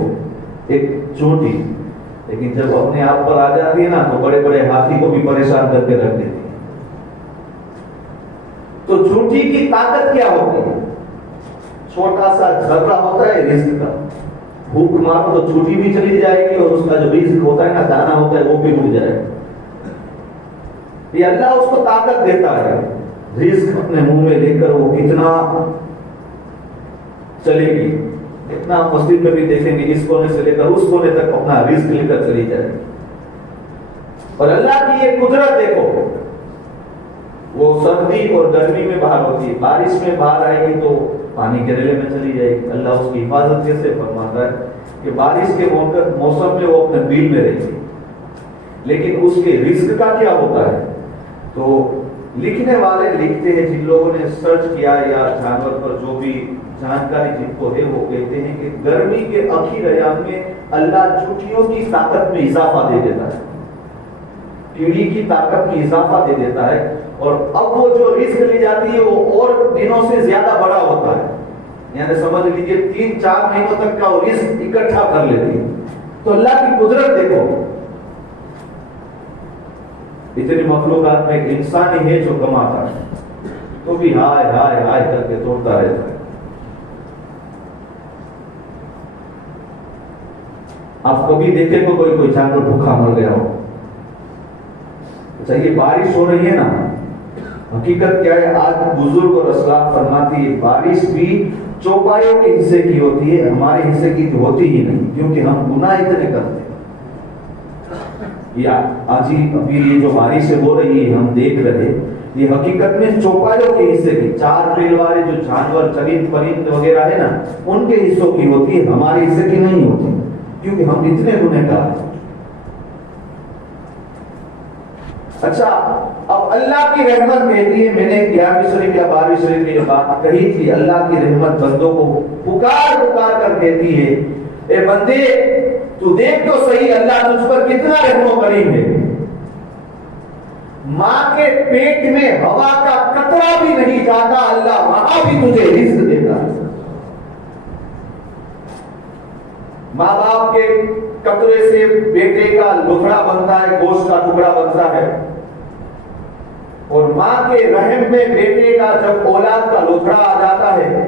ایک چونٹی, لیکن جب اپنے آپ پر آ جاتی ہے نا تو بڑے بڑے ہاتھی کو بھی پریشان کر کے رکھ دیتی ہے. تو چونٹی کی طاقت کیا ہوتی ہے, چھوٹا سا ذرہ ہوتا ہے رزق کا, بھوک مارو تو چونٹی بھی چلی جائے گی اور اس کا جو رزق ہوتا ہے نا دانا ہوتا ہے وہ بھی اڑ جائے گا. یہ اللہ اس کو طاقت دیتا ہے, رزق اپنے منہ میں لے کر وہ کتنا چلے گی. اتنا مسجد میں بھی دیکھیں گے اس کونے سے لے کر اس کونے تک اپنا رزق لے کر چلی جائے. اور اللہ کی یہ قدرت دیکھو, وہ سردی اور گرمی میں باہر ہوتی ہے, بارش میں باہر آئے گی تو پانی کے ریلے میں چلی جائے گی. اللہ اس کی حفاظت کیسے فرماتا ہے کہ بارش کے موسم میں وہ اپنے بیل میں رہے گی, لیکن اس کے رزق کا کیا ہوتا ہے. تو لکھنے والے لکھتے ہیں, جن لوگوں نے سرچ کیا یا جانور پر جو بھی جانکاری جن کو ہے وہ کہتے ہیں کہ گرمی کے آخری ایام میں اللہ چوٹیوں کی طاقت میں اضافہ دے دیتا ہے. کیڑی کی طاقت میں اضافہ دے دیتا ہے، اور اب وہ جو رزق لی جاتی ہے وہ اور دنوں سے زیادہ بڑا ہوتا ہے، یعنی سمجھ لیجیے 3-4 مہینوں تک کا وہ رزق اکٹھا کر لیتی ہے۔ تو اللہ کی قدرت دیکھو، اتنی مخلوقات میں انسان ہی ہے جو کماتا ہے، تو بھی ہائے ہائے ہائے کر کے توڑتا رہتا ہے۔ آپ کبھی دیکھیں تو کوئی جانور بھوکا مر گیا ہو؟ اچھا، یہ بارش ہو رہی ہے نا، حقیقت کیا ہے؟ آج بزرگ اور اسلاف فرماتی ہے بارش بھی چوپایوں کے حصے کی ہوتی ہے، ہمارے حصے کی تو ہوتی ہی نہیں، کیونکہ ہم گناہ اتنے کرتے ہیں۔ یا آج ہی ابھی یہ جو بارش ہو رہی ہے ہم دیکھ رہے، یہ حقیقت میں چوپایوں کے حصے کی، 4 پیر والے جو جانور چرند پرند وغیرہ ہے نا، ان کے حصوں کی ہوتی ہے، ہمارے حصے کی نہیں ہوتی، کیونکہ ہم اتنے گنہگار ہیں۔ اچھا، اب اللہ کی رحمت کہتی ہے، میں نے 11ویں شریف یا 12ویں شریف میں یہ بات کہی تھی، اللہ کی رحمت بندوں کو پکار پکار کر کہتی ہے، اے بندے تو دیکھ تو صحیح اللہ تجھ پر کتنا رحم و کریم ہے۔ ماں کے پیٹ میں ہوا کا قطرہ بھی نہیں جاتا، اللہ وہاں بھی تجھے رزق دیتا ہے۔ ماں باپ کے قطرے سے بیٹے کا لکڑا بنتا ہے، گوشت کا ٹکڑا بنتا ہے، اور ماں کے رحم میں بیٹے کا جب اولاد کا لکڑا آ جاتا ہے،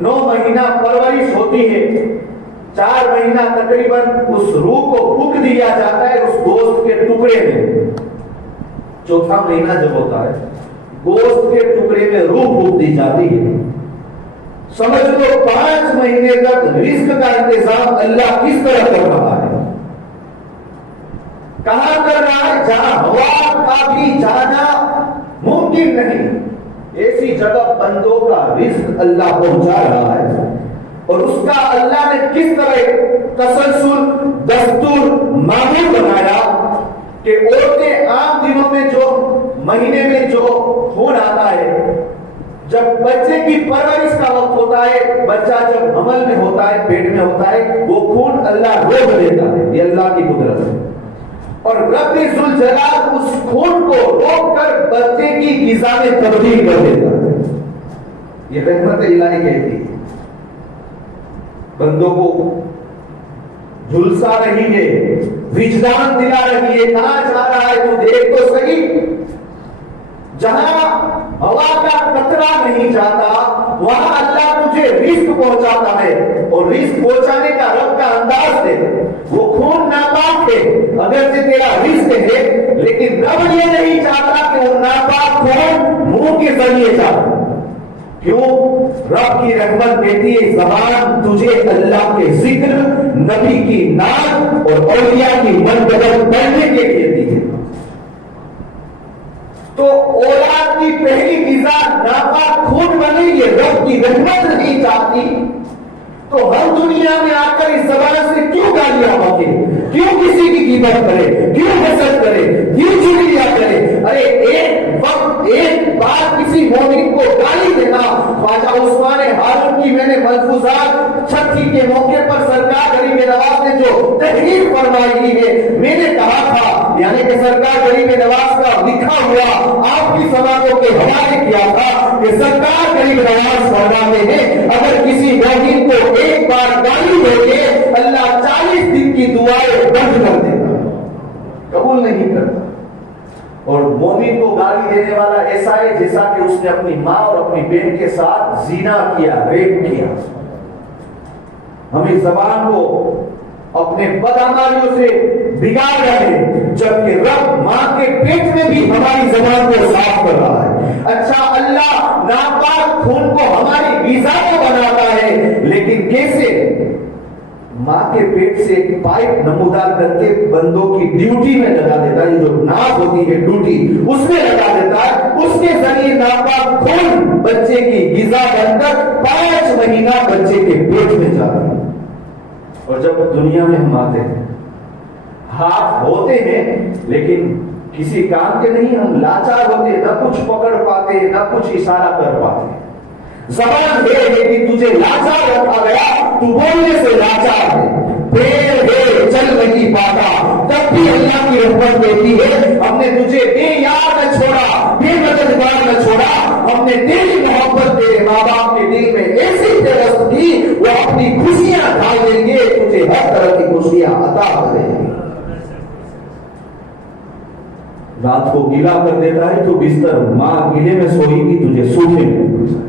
9 مہینہ پرورش ہوتی ہے، 4 مہینہ تقریباً اس روح کو پھونک دیا جاتا ہے اس گوشت کے ٹکڑے میں، 4تھا مہینہ جب ہوتا ہے گوشت کے ٹکڑے میں روح پھونک دی جاتی ہے۔ سمجھ لو 5 مہینے تک رزق کا انتظام اللہ کس طرح کر رہا ہے؟ کہاں کر رہا ہے؟ جہاں ہوا کا بھی جانا ممکن نہیں، ایسی جگہ بندوں کا رزق اللہ پہنچا رہا ہے، اور اس کا اللہ نے کس طرح تسلسل دستور معمول بنایا کہ عورتیں عام دنوں میں جو مہینے میں جو خون آتا ہے، جب بچے کی پرورش کا وقت ہوتا ہے، بچہ جب حمل میں ہوتا ہے، پیٹ میں ہوتا ہے، وہ خون اللہ روک دیتا ہے، یہ اللہ کی قدرت ہے، اور رب ذوالجلال اس خون کو روک کر بچے کی غذا میں تبدیل کر دیتا ہے۔ یہ رحمت الہی کہتی ہے، بندوں کو جھلسا رہی ہے، وجدان دلا رہی ہے، کہاں جا رہا ہے تو دیکھ تو صحیح، جہاں ہوا کا قطرہ نہیں جاتا وہاں اللہ تجھے رزق پہنچاتا ہے، اور رزق پہنچانے کا رب کا انداز ہے، وہ خون ناپاک ہے، اگر سے تیرا رزق ہے، لیکن رب یہ نہیں چاہتا کہ وہ ناپاک خون منہ کے ذریعے جائے۔ کیوں؟ رب کی رحمت کہتی ہے زبان تجھے اللہ کے ذکر، نبی کی نعت اور اولیاء کی منقبت کرنے کے لیے دی ہے۔ تو اولاد کی پہلی غذا ناپاک خون بنے، یہ رب کی رحمت نہیں چاہتی، تو ہم دنیا میں آ کر اس زبان سے کیوں گالیاں بکے، کیوں کسی کی غیبت کرے، کیوں حسد کرے، کیوں چغلیاں کرے؟ ارے ایک وقت ایک بار کسی مومن کو گالی دینا، خواجہ عثمان ہارون کی میں نے ملفوظات چھٹی کے موقع پر سرکار غریب نواز نے جو تحریر فرمائی ہے، میں نے کہا تھا، یعنی کہ سرکار غریب نواز کا لکھا ہوا آپ کی سماعتوں کے حوالے کیا تھا کہ سرکار غریب نواز فرماتے ہیں اگر کسی مومن کو ایک بار گالی دے کے اللہ 40 دن کی دعائیں بند کر دیتا، قبول نہیں کرتا، اور مومن کو گالی دینے والا ایسا ہے جیسا کہ اس نے اپنی ماں اور اپنی بہن کے ساتھ زنا کیا، ریپ کیا۔ ہم اس زبان کو اپنے بدعمالیوں سے بگاڑ رہے ہیں، جبکہ رب ماں کے پیٹ میں بھی ہماری زبان کو صاف کر رہا ہے۔ اچھا، اللہ ناپاک خون کو ہماری غذا کو بناتا ہے، لیکن کیسے؟ ماں کے پیٹ سے ایک پائپ نمودار کر کے بندوں کی ڈیوٹی میں لگا دیتا ہے، جو ناک ہوتی ہے ڈیوٹی اس میں لگا دیتا ہے، اس کے ذریعے ناپاک خون بچے کی غذا بن کر 5 مہینہ بچے کے پیٹ میں جاتا ہے، اور جب دنیا میں ہم آتے ہیں ہاتھ ہوتے ہیں لیکن کسی کام کے نہیں، ہم لاچار ہوتے ہیں، نہ کچھ پکڑ پاتے نہ کچھ اشارہ کر پاتے۔ زبان ہے لیکن تجھے لاچار رکھا گیا، تو بولنے سے لاچار ہے، پیر ہے چل نہیں پاتا، تب بھی بھی اللہ کی رحمت دیتی ہے. ہم نے تجھے بے یار نہ چھوڑا, بے مددگار نہ چھوڑا. ہم نے تیری محبت تیرے ماں باپ کے دل میں ایسی درست کی, وہ اپنی خوشیاں ڈال دیں گے, تجھے ہر طرح کی خوشیاں عطا کریں گے. رات کو گیلا کر دیتا ہے تو بستر ماں گیلے میں سوئی گی, تجھے سوکھے میں.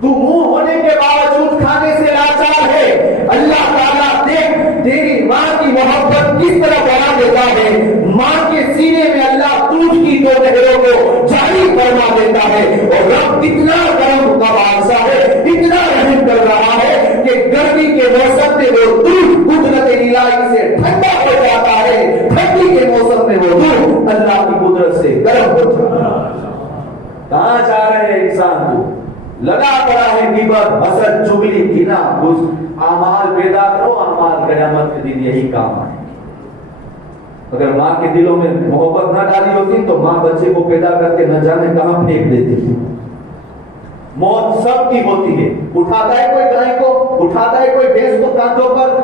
تو منہ ہونے کے باوجود کھانے سے لاچار ہے. اللہ تعالیٰ دیکھ تیری ماں کی محبت کس طرح بنا دیتا ہے. ماں کے سینے میں اللہ دودھ کی دو نہروں کو جاری فرما دیتا ہے. اور رب اتنا کرم کا بادشاہ ہے, اتنا رحم کر رہا ہے کہ گرمی کے موسم میں وہ دودھ قدرت الہی سے ٹھنڈا ہو جاتا ہے, ٹھنڈی کے موسم میں وہ دودھ اللہ کی قدرت سے گرم ہو جاتا ہے. کہاں جا رہے ہیں انسان کو؟ لگا پڑا ہے غیبت, حسد, چغلی, کینہ. اعمال پیدا کرو, اعمال قیامت کے دن یہی کام آئے. اگر ماں کے دلوں میں محبت نہ ڈالی ہوتی تو ماں بچے کو پیدا کر کے نہ جانے کہاں پھینک دیتی تھی. موت سب کی ہوتی ہے. اٹھاتا ہے کوئی گائے کو, اٹھاتا ہے کوئی بھینس کو کاندھوں پر,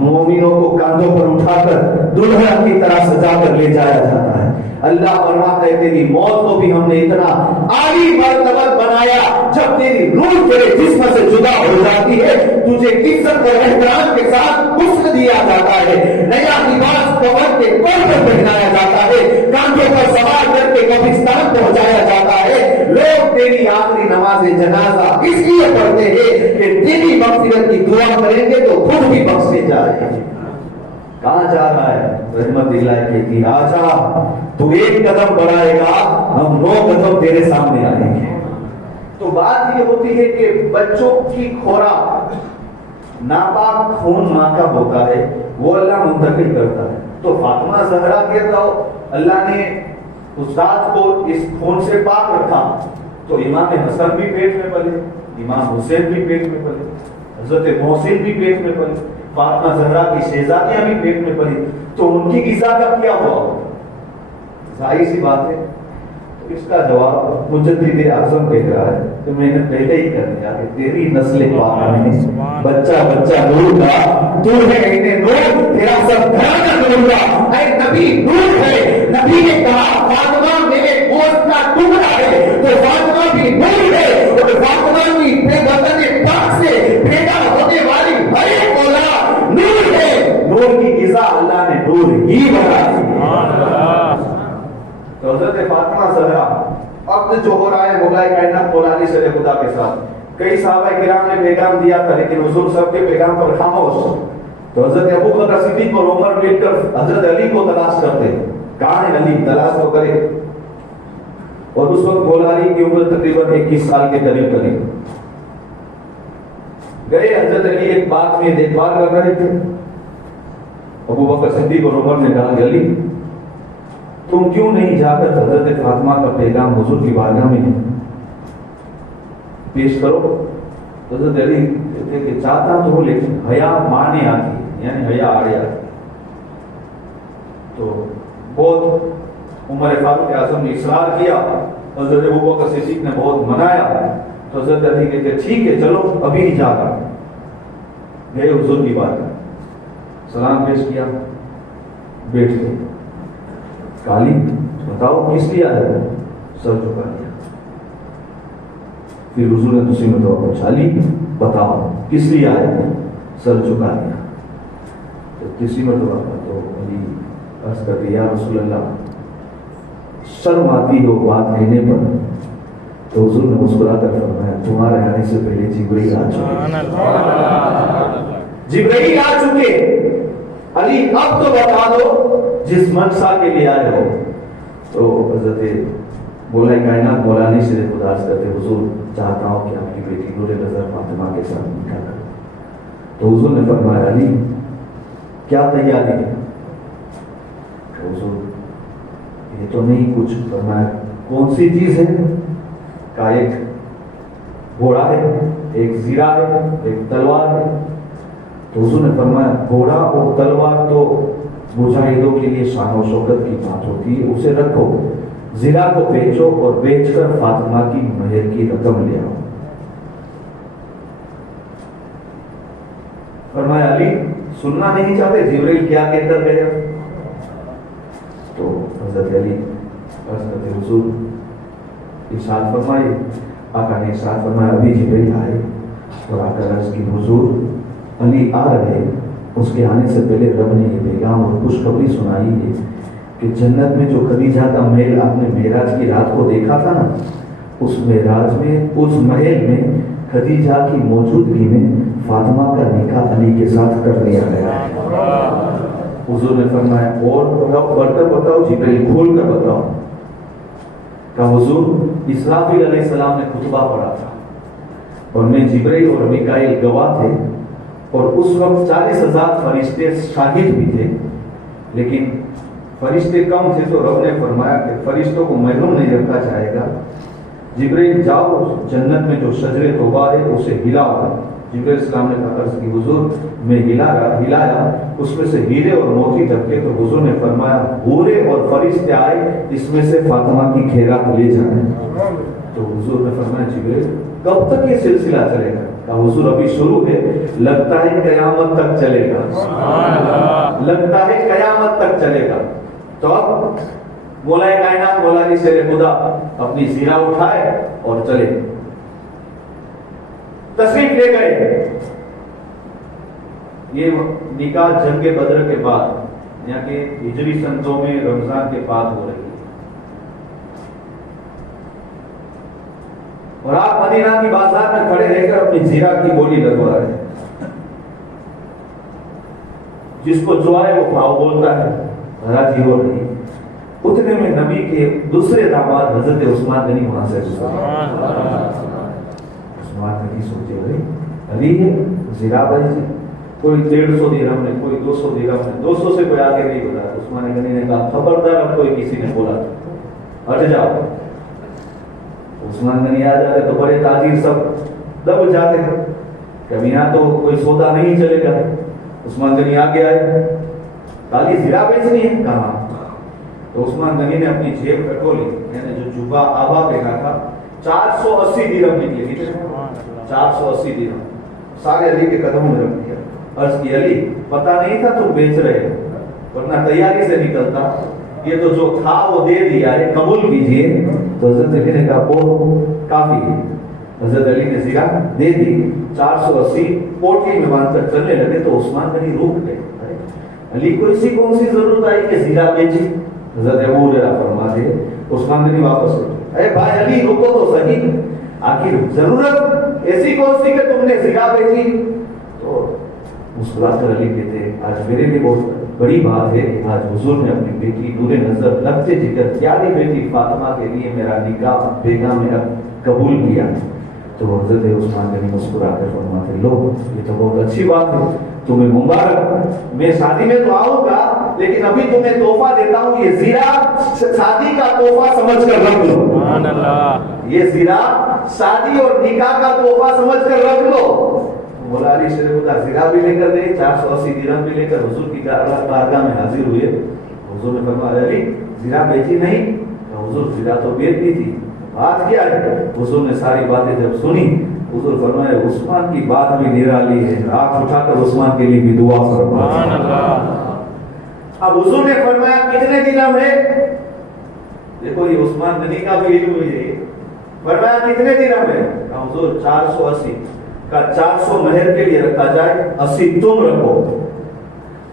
مومنوں کو کاندھوں پر اٹھا کر دلہن کی طرح سجا کر لے جایا جاتا ہے. اللہ فرماتا ہے تیری موت کو بھی ہم نے اتنا عالی مرتبہ بنایا, جب تیری روح تیرے جسم سے جدا ہو جاتی ہے تجھے عزت اور احترام کے ساتھ غسل دیا جاتا ہے, نیا لباس کفن کے کول پر پہنایا جاتا ہے, کاندھوں پر سوار کر کے قبرستان پہنچایا جاتا ہے. لوگ تیری آخری نماز جنازہ اس لیے پڑھتے ہیں کہ تیری مغفرت کی دعا کریں گے تو خود بھی بخشے جائیں گے. کہاں جا رہا ہے؟ رحمت اللہ کہتی آجا, تو ایک قدم بڑھائے گا, ہم 9 قدم تیرے سامنے آئیں گے. تو بات یہ ہوتی ہے کہ بچوں کی خوراک, ناپاک خون ماں کا ہوتا ہے, وہ اللہ منتقل کرتا ہے. تو فاطمہ زہرا کے تو اللہ نے استاد کو اس خون سے پاک رکھا, تو امام حسن بھی پیٹ میں پلے, امام حسین بھی پیٹ میں پلے, حضرت محسن بھی پیٹ میں پلے, فاطمہ زہرا کی شہزادیاں بھی پیٹ میں پلی. تو ان کی غذا کا کیا ہوا؟ ظاہر سی بات ہے. تو اس کا جواب مجدد اعظم کہہ رہا ہے کہ میں نے پہلے ہی کر دیا کہ تیری نسل پاک میں بچہ بچہ نور کا, تو ہے انہیں نور, تیرا سب گھرانہ نور کا. اے نبی نور ہے. نبی نے کہا فاطمہ میرے گوشت کا ٹکڑا ہے, تو فاطمہ بھی نور ہے. اور فاطمہ کی بدن پاک سے پیدا ہونے والی ہر ایک اولاد نور ہے. نور کی غذا اللہ نے نور ہی بنائی. تو حضرت فاطمہ زہرا عقد جو ہو رہا ہے مولا کائنات مولا علی صلی خدا کے ساتھ, کئی صحابہ کرام نے پیغام دیا تھا لیکن حضور سب کے پیغام پر خاموش. تو حضرت ابو بکر صدیق اور عمر مل کر حضرت علی کو تلاش کرتے, کہاں ہے علی, تلاش تو کرے. اور اس وقت مولا علی کی عمر تقریباً 21 سال کے قریب قریب. گئے حضرت علی ایک باغ میں دیکھ بھال کر رہے تھے. ابو بکر صدیق اور عمر نے کہا علی تم کیوں نہیں جا کر حضرت فاطمہ کا پیغام حضور کی بارگاہ میں پیش کرو؟ حضرت علی کہتے کہ چاہتا تو ہوں لیکن حیا مانے آتی ہے, یعنی حیا آڑے آتی. تو بہت عمر فاروق اعظم نے اصرار کیا, حضرت ابو بکر صدیق نے بہت منایا. تو حضرت علی کہتے ٹھیک ہے چلو ابھی ہی جا کر. گئے حضور کی بارگاہ, سلام پیش کیا, بیٹھ گئے. کالی بتاؤ کس لیے آیا ہے؟ سر جھکا دیا. پھر حضور نے دوسری مرتبہ پوچھا علی بتاؤ کس لیے آیا ہے؟ سر جھکا دیا. تو تیسری مرتبہ تو علی عرض کر دیا یا رسول اللہ شرم آتی ہو بات کہنے پر. تو حضور نے مسکرا کر فرمایا تمہارے آنے سے پہلے جبرائیل آ چکے. جبرائیل آ چکے. علی اب تو بتا دو جس منشا کے لیے آئے ہو. تو حضرت مولا کائنات مولا علی سے خدا سے کرتے حضور چاہتا ہوں کہ آپ کی بیٹی نور نظر فاطمہ کے ساتھ نکاح کرے. تو حضور نے فرمایا علی کیا تیاری ہے؟ کہ حضور یہ تو نہیں کچھ. فرمایا کون سی چیز ہے؟ کا ایک گھوڑا ہے, ایک زیرہ ہے, ایک تلوار ہے. تو حضور نے فرمایا گھوڑا اور تلوار تو مجاہدوں کے لیے شان و شوکت کی بات ہوتی ہے, اسے رکھو, زیرہ کو بیچو اور بیچ کر فاطمہ کی مہر کی رقم لے آؤ. فرمایا علی سننا نہیں چاہتے جبرائیل کیا کہہ کر گیا؟ حضرت علی عرض کرتے حضور ارشاد فرمائے. آقا نے ارشاد فرمایا ابھی جبریل آئے اور آ کر عرض کی حضور علی آ رہے. اس کے آنے سے پہلے رب نے یہ پیغام اور خوشخبری سنائی ہے کہ جنت میں جو خدیجہ کا محل آپ نے معراج کی رات کو دیکھا تھا نا, اس معراج میں اس محل میں خدیجہ کی موجودگی میں فاطمہ کا نکاح علی کے ساتھ کر دیا گیا ہے. حضور نے فرمایا اور بڑھ کر بتاؤ جبریل کھول کر بتاؤ. کہ حضور اسرافیل علیہ السلام نے خطبہ پڑھا تھا اور میں جبریل اور میکائیل گواہ تھے اور اس وقت 40,000 فرشتے شاہد بھی تھے, لیکن فرشتے کم تھے تو رب نے فرمایا کہ فرشتوں کو محروم نہیں رکھا جائے گا. جبریل جاؤ جنت میں جو شجر توبہ ہے اسے ہلاؤ. جبریل السلام نے کہا عرض کی حضور میں ہلایا اس میں سے ہیرے اور موتی ٹپکے تو حضور نے فرمایا حورے اور فرشتے آئے اس میں سے فاطمہ کی خیرات لے جائیں. تو حضور نے فرمایا جبریل کب تک یہ سلسلہ چلے گا؟ کہ حضور ابھی شروع ہے, لگتا ہے قیامت تک چلے گا. لگتا ہے قیامت تک چلے گا. تو اب مولا کائنات مولا کی شیر خدا اپنی زیرہ اٹھائے اور چلے تشریف لے گئے. یہ نکاح جنگ بدر کے بعد یہاں کے ہجری سنتوں میں رمضان کے بعد ہو رہی ہے اور آپ مدینہ کی بازار میں کھڑے رہ کر اپنی زیرہ کی بولی لگوا رہے ہیں. جس کو جو آئے وہ پاؤ بولتا ہے, راضی ہو رہی. اتنے میں نبی کے دوسرے داماد حضرت عثمان غنی وہاں سے عثمان غنی سوچے بھائی علی ہے زیرہ بھائی سے کوئی 150 درہم نے کوئی 200 درہم نے 200 سے کوئی آگے نہیں بتا. عثمان غنی نے کہا خبردار اب کوئی کسی نے بولا ہٹ جاؤ. عثمان غنی آ جاتے تو بڑے تاجر سب دب جاتے ہیں کبھی یہاں تو کوئی سودا نہیں چلے گا. عثمان غنی آگے آئے کالی زیرہ بیچنی ہے کہاں. تو عثمان غنی نے اپنی جیب کٹولی یعنی جو جوبہ آبا پہنا تھا 480 درہم نکلی. 480 درہم سارے علی کے قدموں میں رکھ دیا. عرض کی علی پتہ نہیں تھا تم بیچ رہے ورنہ تیاری سے نکلتا. یہ تو جو تھا وہ دے دیا ہے قبول کیجئے. تو حضرت علی نے کہا وہ کافی ہے. حضرت علی نے زیرہ دے دی. 480 پوٹلی میں باندھ کر چلنے لگے تو عثمان غنی رک گئے. علی کو اسی کون سی ضرورت آئی کہ زیرہ بیچی. حضرت ابو ہریرہ فرماتے عثمان غنی واپس اٹھے. اے بھائی علی رکو تو صحیح, آخر ضرورت ایسی کون سی کہ تم نے زیرہ بیچی. تو مسکرا کر علی کہتے آج میرے لیے بہت بڑی بات ہے کہ آج حضور نے اپنی بیٹی نور نظر لفظ جگر پیاری بیٹی فاطمہ کے لیے میرا نکاح بیگم میرا قبول کیا. تو حضرت عثمان غنی مسکرا کر فرماتے لو یہ تو بہت اچھی بات ہے تمہیں مبارک. میں شادی میں تو آؤں گا لیکن ابھی تمہیں تحفہ دیتا ہوں. یہ زیرہ شادی کا تحفہ سمجھ کر رکھ لو. سبحان اللہ. یہ زیرہ شادی اور نکاح کا تحفہ سمجھ کر رکھ لو. مولا علی شریف خدا زیرہ بھی لے کر گئے 480 درہم بھی لے کر حضور کی بارگاہ میں حاضر ہوئے. حضور نے فرمایا علی زیرہ بیچی نہیں. حضور زیرہ تو بیچ دی تھی, بات کیا ہے. حضور نے ساری باتیں جب سنی حضور فرمایا عثمان کی بات بھی نرالی ہے, ہاتھ اٹھا کر عثمان کے لیے بھی دعا فرمایا. اب حضور نے فرمایا کتنے درہم ہے. دیکھو یہ عثمان غنی کا بھی علم ہے. فرمایا کتنے درہم ہے. حضور 480 کا 400 مہر کے لیے رکھا جائے 80 تم رکھو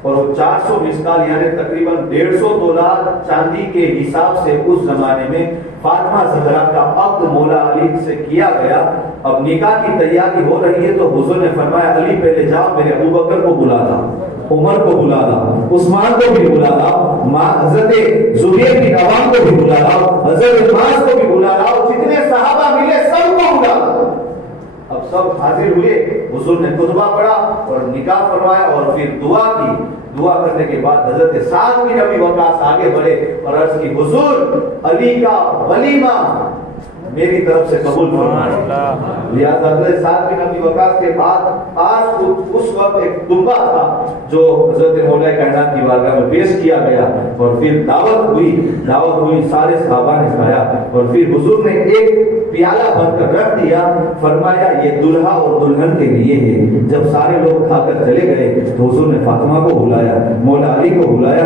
اور 400 مسکال یعنی تقریباً 150 دولار چاندی کے حساب سے اس زمانے میں فاطمہ زہرا کا عقد مولا علی سے کیا گیا. اب نکاح کی تیاری ہو رہی ہے تو حضور نے فرمایا علی پہلے جاؤ میرے ابو بکر کو بلا لا, عمر کو بلا لا, عثمان کو بھی بلا لا, حضرت زبیر بن عوام کو بھی بلا لا, حضرت معاذ کو بھی بلا لا, جتنے صحابہ ملے سب کو بلا لا. اب سب حاضر ہوئے. حضور نے خطبہ پڑھا اور نکاح فرمایا اور پھر دعا کی. دعا کرنے کے بعد حضرت سعد بن ابی وقاص آگے بڑھے اور عرض کی حضور علی کا ولیمہ میری طرف سے قبول فرمائے. لہذا حضرت سعد بن ابی وقاص کے بعد آج اس وقت ایک دمبا تھا جو حضرت مولا کائنات کی بارگاہ میں پیش کیا گیا اور پھر دعوت ہوئی سارے صحابہ نے کھایا اور پھر حضور نے ایک پیالہ بھر کر رکھ دیا. فرمایا یہ دلہا اور دلہن کے لیے ہے. جب سارے لوگ کھا کر چلے گئے تو حضور نے فاطمہ کو بلایا, مولا علی کو بلایا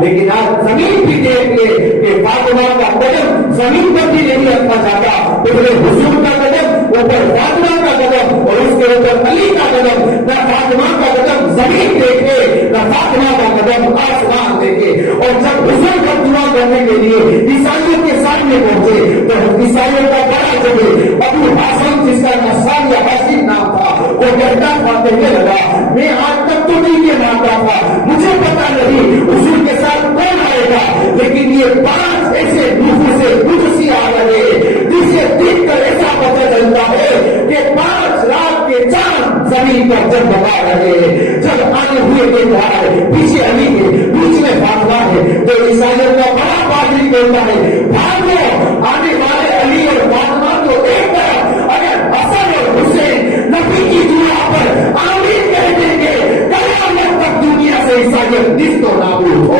لیکن آج زمین بھی دیکھ لے کہ فاطمہ کا قدم زمین پر بھی نہیں رکھا جاتا، پہلے حضور کا قدم، اوپر فاطمہ کا قدم اور اس کے اوپر علی کا قدم۔ نہ فاطمہ کا قدم زمین دیکھے، نہ فاطمہ کا قدم آسمان دیکھے۔ اور جب حضور کا دعا کرنے کے لیے عیسائیوں کے سامنے پہنچے تو عیسائیوں کا بڑا جگہ ابو حاسم، جس کا نصار یا حاسم نام تھا، وہ کہتا تھا، کہنے لگا میں آج تک تو نہیں یہ مانتا تھا، مجھے پتا نہیں حضور کے ساتھ کون آئے گا، لیکن یہ 5 ایسے نفوس قدسی آ رہے جسے دیکھ کر ایسا پتہ چلتا ہے کہ 5 رات کے چاند زمین پر جگمگا رہے ہیں۔ جب آنے ہوئے دیکھ رہا ہے پیچھے علی ہے، بیچ میں فاطمہ ہے، تو عیسائیوں کا بڑا پادری کہتا ہے بھاگو، آنے والے علی اور فاطمہ تو ایک طرف، اگر حسن اور حسین نبی کی دعا پر آمین کہہ دیں گے قیامت تک دنیا سے عیسائیت نیست و نابود ہو۔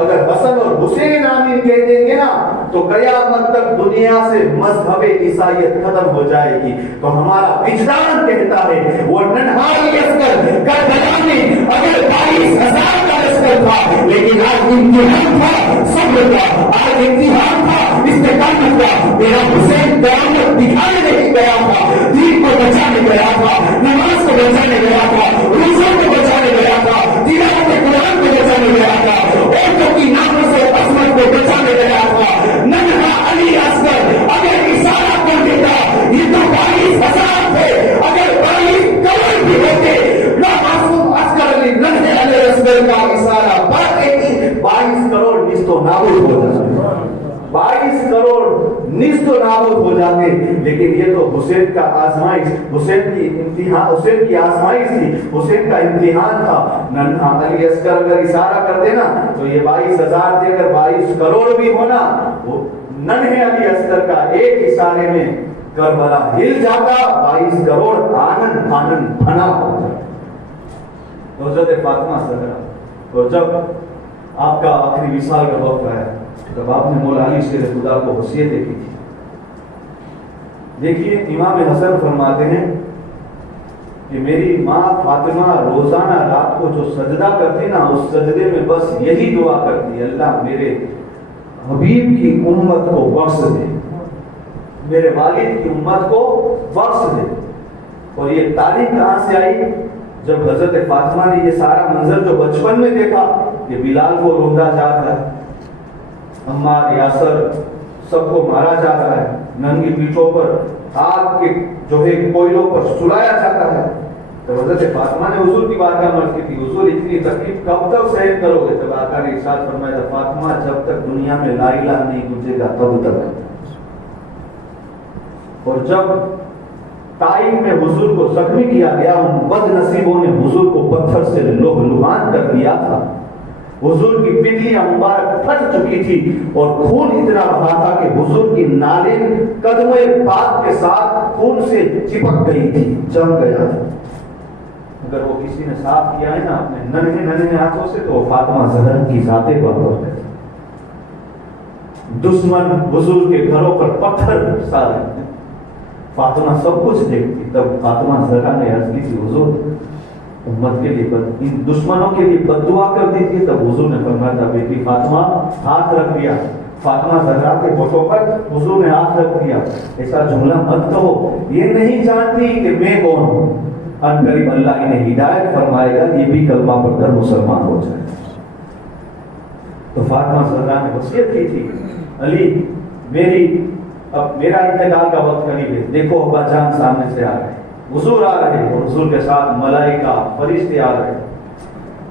اگر حسن اور حسین آمین کہہ دیں گے نا تو قیامت تک دنیا سے مذہب عیسائیت ختم ہو جائے گی۔ تو ہمارا وجدان کہتا ہے وہ ننھائی لشکر کربلا میں اگر 22,000 کا لشکر تھا، لیکن آج امتحان تھا صبر کا، آج امتحان تھا استقامت کا۔ میرا حسین قیامت دکھانے نہیں گیا تھا، دین کو بچانے گیا تھا، نماز کو بچانے گیا تھا، روزوں کو بچانے گیا تھا، تلاوت قرآن کو بچانے گیا تھا، عورتوں کی ناموں سے عصمت کو بچانے گیا تھا۔ ننھا علی عسکر اگر اشارہ کر دیتا، یہ تو 22,000 تھے، اگر 22 کروڑ بھی ہوتے، نہ معصوم عسکر علی ننھے علی عسکر کا اشارہ بات ایک ہی 22 کروڑ نیست و نابود ہو جاتے، 22 کروڑ نیست و نابود ہو جاتے۔ لیکن یہ تو حسین کا آزمائش، حسین کی آزمائش تھی، حسین کا امتحان تھا۔ ننھا علی عسکر اگر اشارہ کر دینا تو یہ 22,000 تھے، اگر 22 کروڑ بھی ہونا، وہ ننھے علی عسکر کا ایک اشارے میں کربلا ہل جاتا، 22 کروڑ آنن آنن بھنا ہو جاتا۔ حضرت فاطمہ زہرا، تو جب آپ کا آخری وصال کا وقت آیا، جب آپ نے مولا علی شیر خدا کو وصیتیں کی تھی، دیکھیے امام حسن فرماتے ہیں کہ میری ماں فاطمہ روزانہ رات کو جو سجدہ کرتی نا، اس سجدے میں بس یہی دعا کرتی، اللہ میرے حبیب کی امت کو بخش دے، میرے والد کی امت کو بخش دے۔ اور یہ تعلیم کہاں سے آئی؟ جب حضرت فاطمہ نے یہ سارا منظر جو بچپن میں دیکھا کہ بلال کو روندا جا رہا ہے، عمار یاسر سب کو مارا جا رہا ہے، ننگی پیٹھوں پر آگ کے جو ہے کوئلوں پر سلایا جاتا ہے، تو حضرت فاطمہ نے حضور کی بارگاہ میں عرض کی تھی، حضور اتنی تکلیف کب تک سہن کرو گے؟ تب آقا نے ارشاد فرمایا تھا، فاطمہ جب تک دنیا میں لا الہ نہیں گونجے گا تب تک۔ اور جب طائف میں حضور کو زخمی کیا گیا، ان بد نصیبوں نے حضور کو پتھر سے لوہ لہان کر دیا تھا، حضور کی پنڈلیاں مبارک پھٹ چکی تھی اور خون اتنا بہا تھا کہ حضور کی نالیں قدم پاک کے ساتھ خون سے چپک گئی تھی، جم گیا تھا۔ اگر وہ کسی نے صاف کیا ہے نا اپنے ننھے ہاتھوں سے، تو وہ فاطمہ زہرا کی ذات بابر ہے۔ دشمن حضور کے گھروں پر پتھر برسا رہے، فاطمہ سب کچھ دیکھتی، تب فاطمہ زہرا نے عرض کی تھی، حضور امت کے لیے ان دشمنوں کے لیے بد دعا کر دی تھی، تب حضور نے فرمایا تھا، بیٹی فاطمہ ہاتھ رکھ دیا، فاطمہ زہرا کے ہوٹوں پر حضور نے ہاتھ رکھ دیا، ایسا جملہ مت کہو، یہ نہیں جانتی کہ میں کون ہوں، ان قریب اللہ انہیں ہدایت فرمائے گا، یہ بھی کلمہ پڑھ کر مسلمان ہو جائے۔ تو فاطمہ زہرا نے وصیت کی تھی، علی اب میرا انتقال کا وقت قریب ہے، دیکھو ابا جان سامنے سے آ رہے، حضور آ رہے ہیں، اور حضور کے ساتھ ملائکہ فرشتے آ رہے،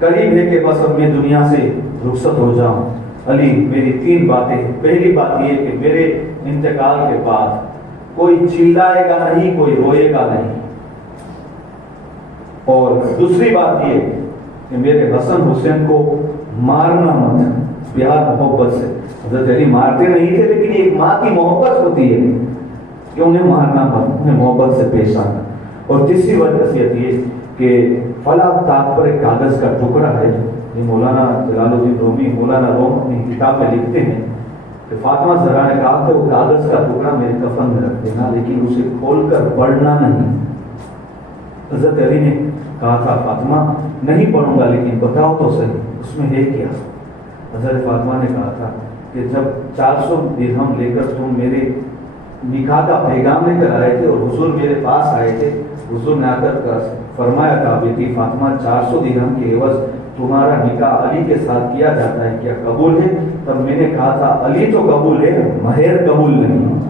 قریب ہے کہ بس اب میں دنیا سے رخصت ہو جاؤں۔ علی میری 3 باتیں، پہلی بات یہ کہ میرے انتقال کے بعد کوئی چلائے گا نہیں، کوئی روئے گا نہیں، اور دوسری بات یہ کہ میرے حسن حسین کو مارنا مت، پیار محبت سے۔ حضرت علی مارتے نہیں تھے، لیکن ایک ماں کی محبت ہوتی ہے کہ انہیں مارنا مت، انہیں محبت سے پیش آنا۔ اور تیسری وصیت یہ کہ فلا طاق پر ایک کاغذ کا ٹکڑا ہے، یہ مولانا جلال الدین رومی مولانا روم اپنی کتاب میں لکھتے ہیں کہ فاطمہ زہرا نے کہا کہ وہ کاغذ کا ٹکڑا میرے کفن میں رکھ دینا، لیکن اسے کھول کر پڑھنا نہیں۔ حضرت علی نے کہا تھا فاطمہ نہیں پڑھوں گا لیکن بتاؤ تو صحیح اس میں ہے کیا؟ حضرت فاطمہ نے کہا تھا کہ جب 400 درہم لے کر تم میرے نکاح کا پیغام لے کر آئے تھے اور حضور میرے پاس آئے تھے، حضور نے آ کر فرمایا تھا بیٹی فاطمہ 400 درہم کے عوض تمہارا نکاح علی کے ساتھ کیا جاتا ہے، کیا قبول ہے؟ تب میں نے کہا تھا علی تو قبول ہے، مہر قبول نہیں۔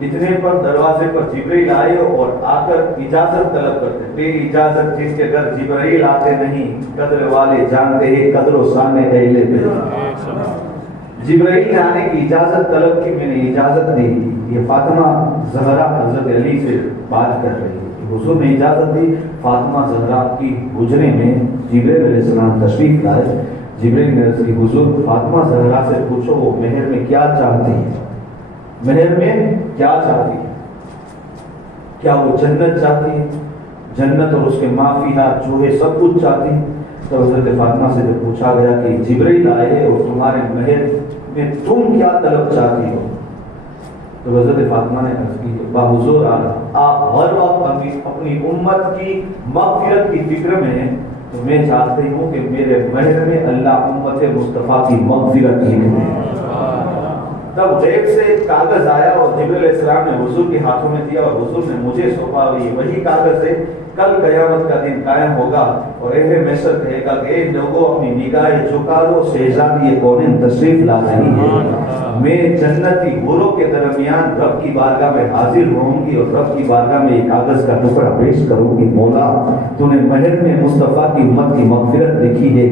اتنے پر دروازے پر جبرائیل آئے اور آ کر اجازت طلب کرتے، بے اجازت جس کے گھر جبرائیل آتے نہیں، قدر والے جانتے ہیں قدر و شان اہل بیت۔ جبرائیل نے آنے کی اجازت طلب کی، میں نے اجازت دی۔ یہ فاطمہ زہرا حضرت علی سے بات کر رہی ہے، حضور نے اجازت دی۔ فاطمہ زہرا کی حجرے میں جبرائیل علیہ السلام تشریف لائے۔ جبرائیل نے عرض کی حضور فاطمہ زہرا سے پوچھو وہ مہر میں کیا چاہتی ہے، مہر میں کیا چاہتی ہے؟ کیا وہ جنت چاہتی ہے، جنت اور اس کے معافیات جو ہے سب کچھ چاہتی ہے؟ تو حضرت فاطمہ سے جب پوچھا گیا کہ جبرائیل آئے اور تمہارے مہر میں تم کیا طلب چاہتی ہو، تو حضرت فاطمہ نے عرض کی باحضور آپ ہر وقت اپنی امت کی مغفرت کی فکر میں ہیں، تو میں چاہتی ہوں کہ میرے مہر میں اللہ امت مصطفیٰ کی مغفرت لکھ دے۔ تب غیب سے کاغذ آیا اور جبرائیل علیہ السلام نے حضور کے ہاتھوں میں دیا اور حضور نے مجھے سونپا، وہی کاغذ ہے کل قیامت کا دن قائم ہوگا اور اہل محشر کہے گا کہ اے لوگوں اپنی نگاہیں جھکا لو، شہزادی کونین تشریف لا رہی ہے، میں جنتی حوروں کے درمیان رب کی بارگاہ میں حاضر ہوں گی اور رب کی بارگاہ میں یہ کاغذ کا ٹکڑا پیش کروں گی، مولا تو نے مہر میں مصطفیٰ کی امت کی مغفرت لکھی ہے۔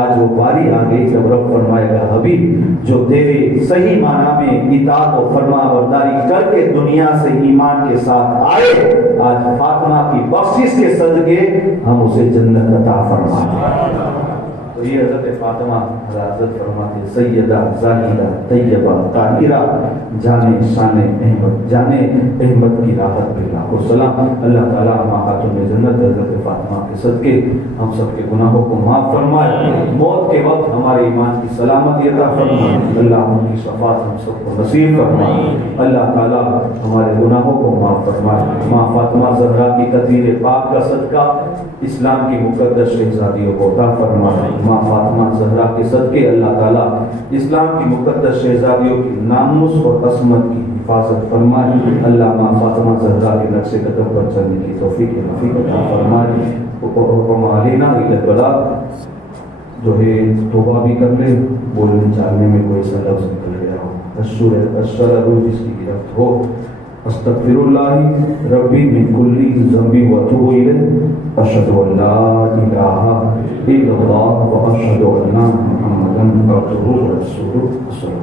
آج وہ باری آ گئی جب رب فرمائے گا حبیب جو تیرے صحیح معنی میں اطاعت و فرما برداری کر کے دنیا سے ایمان کے ساتھ آئے، آج فاطمہ کی بخشش کے صدقے ہم اسے جنت عطا فرمائیں۔ تو یہ حضرت فاطمہ حضرت فرماتے سیدہ زاہدہ طیبہ طاہرہ جانے شان احمد، جانے احمد کی راحت پہ لاکھوں سلام۔ اللہ تعالیٰ ہم خاتون جنت حضرت فاطمہ کے صدقے ہم سب کے گناہوں کو معاف فرمائے، موت کے وقت ہمارے ایمان کی سلامتی عطا فرمائے، اللہ ان کی شفاعت ہم سب کو نصیب فرمائے، اللہ تعالیٰ ہمارے گناہوں کو معاف فرمائے۔ ماں فاطمہ زہرا کی تطہیر پاک کا صدقہ اسلام کی مقدس شہزادیوں کو عطا فرمائے۔ ماں فاطمہ زہرا کے صدقے اللہ تعالیٰ اسلام کی مقدس شہزادیوں کی ناموس اور عصمت کی حفاظت فرمائے۔ اللہ ماں فاطمہ زہرا کے نقش قدم پر چلنے کی توفیق رفیق عطا فرمائے۔ علینا الا البلاغ، جو ہے توبہ بھی کر لے، بولنے چالنے میں کوئی سا لفظ نکل گیا ہو، الشرع جس کی گرفت ہو، استغفر اللہ ربی من کل ذنب واتوب الیہ، اشہد ان لا الہ الا اللہ واشہد ان محمدا عبدہ ورسولہ۔